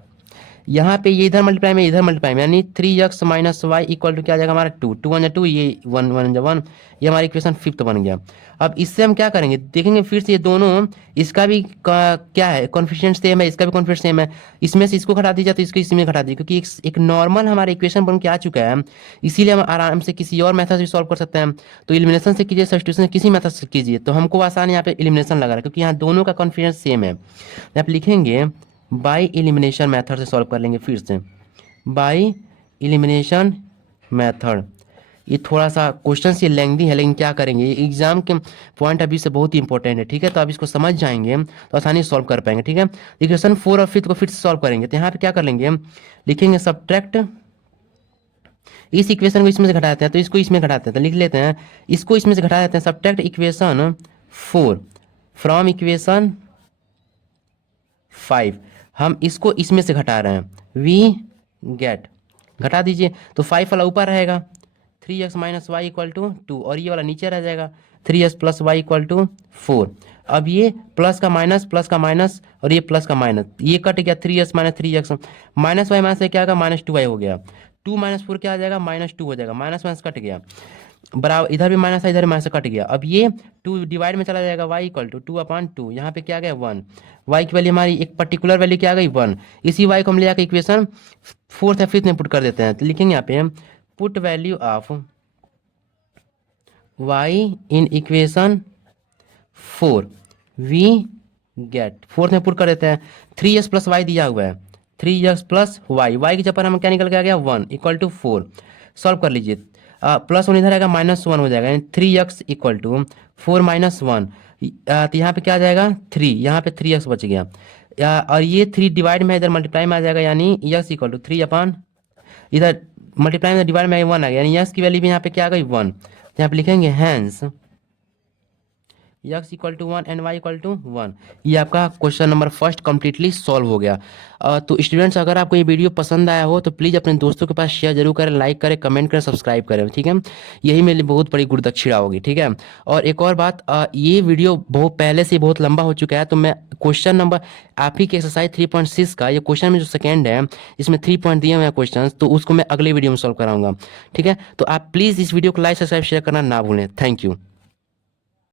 यहाँ पे ये इधर मल्टीप्लाई में इधर मल्टीप्लाई में, यानी 3x - y इक्वल टू क्या आ जाएगा हमारा 2 2 1 2, ये 1 1 1, ये हमारा इक्वेशन फिफ्थ बन गया। अब इससे हम क्या करेंगे देखेंगे फिर से, ये दोनों इसका भी क्या है कॉन्फिडेंस सेम है, इसका भी कॉन्फिडेंस सेम है, इसमें से इसको घटा दीजिए तो इसको इसमें घटा दीजिए, क्योंकि एक नॉर्मल हमारा इक्वेशन बन के आ चुका है, इसीलिए हम आराम से किसी और मेथड से सॉल्व कर सकते हैं। तो एलिमिनेशन से कीजिए, सब्स्टिट्यूशन किसी मेथड से कीजिए, तो हमको आसान यहाँ पे एलिमिनेशन लगा रहा है क्योंकि यहाँ दोनों का कॉन्फिडेंस सेम है। यहाँ पे लिखेंगे बाई एलिमिनेशन मेथड से सॉल्व कर लेंगे फिर से, बाई एलिमिनेशन मेथड। ये थोड़ा सा क्वेश्चन से लेंथी है, लेकिन क्या करेंगे ये एग्जाम के पॉइंट ऑफ व्यू से बहुत ही इंपॉर्टेंट है, ठीक है। तो आप इसको समझ जाएंगे तो आसानी से सॉल्व कर पाएंगे, ठीक है। इक्वेशन 4 और 5 को फिर से सॉल्व करेंगे, तो यहाँ पे क्या कर लेंगे लिखेंगे सब्ट्रैक्ट, इस इक्वेशन को इसमें से घटाते हैं तो इसको इसमें घटाते हैं, तो लिख लेते हैं इसको इसमें से घटा देते हैं, सब्ट्रैक्ट इक्वेशन 4 फ्रॉम इक्वेशन 5, हम इसको इसमें से घटा रहे हैं, वी गेट, घटा दीजिए तो 5 वाला ऊपर रहेगा 3x - y = 2, और ये वाला नीचे रह जाएगा 3x + y = 4। अब ये प्लस का माइनस और ये प्लस का माइनस, ये कट गया 3x - 3x, -y से क्या आएगा -2y हो गया, 2 - 4 क्या आ जाएगा -2 हो जाएगा, माइनस कट गया, बराबर इधर भी माइनस है इधर भी माइनस कट गया। अब ये 2 डिवाइड में चला जाएगा, y = 2/2, यहाँ पे क्या आ गया 1, y की वैल्यू हमारी एक पर्टिकुलर वैल्यू क्या आ गई 1, इसी y को हम ले आकर इक्वेशन फोर्थ या फिफ्थ में पुट कर देते हैं, तो लिखेंगे यहाँ पे put value of y in equation 4 we get, fourth में पुट कर देते हैं 3x + y दिया हुआ है, 3x + y की जगह पर हम क्या निकल के आ गया 1 = 4। सॉल्व कर लीजिए, +1 इधर आएगा -1 हो जाएगा, यानी 3x = 4 - 1, तो यहाँ पे क्या आ जाएगा 3, यहाँ पे 3x बच गया, और ये 3 डिवाइड में इधर मल्टीप्लाई में आ जाएगा, यानी x = 3 इधर मल्टीप्लाई में डिवाइड में 1 आ गया, यानी x की वैल्यू भी यहाँ पे क्या आ गई 1। यहाँ पे लिखेंगे hence x equal to 1 and y equal to 1। ये आपका question number first completely solve हो गया। तो स्टूडेंट्स, अगर आपको ये वीडियो पसंद आया हो तो प्लीज़ अपने दोस्तों के पास शेयर जरूर करें, लाइक करें, कमेंट करें, सब्सक्राइब करें, ठीक है। यही मेरे लिए बहुत बड़ी गुरुदक्षिणा होगी, ठीक है। और एक और बात, ये वीडियो बहुत पहले से बहुत लंबा हो चुका है, तो मैं क्वेश्चन नंबर आप ही के एक्सरसाइज 3.6 का ये क्वेश्चन में जो सेकंड है, इसमें 3 पॉइंट दिए हुए हैं क्वेश्चन, तो उसको मैं अगले वीडियो में सॉल्व कराऊंगा, ठीक है। तो आप प्लीज़ इस वीडियो को लाइक सब्सक्राइब शेयर करना ना भूलें। Thank you.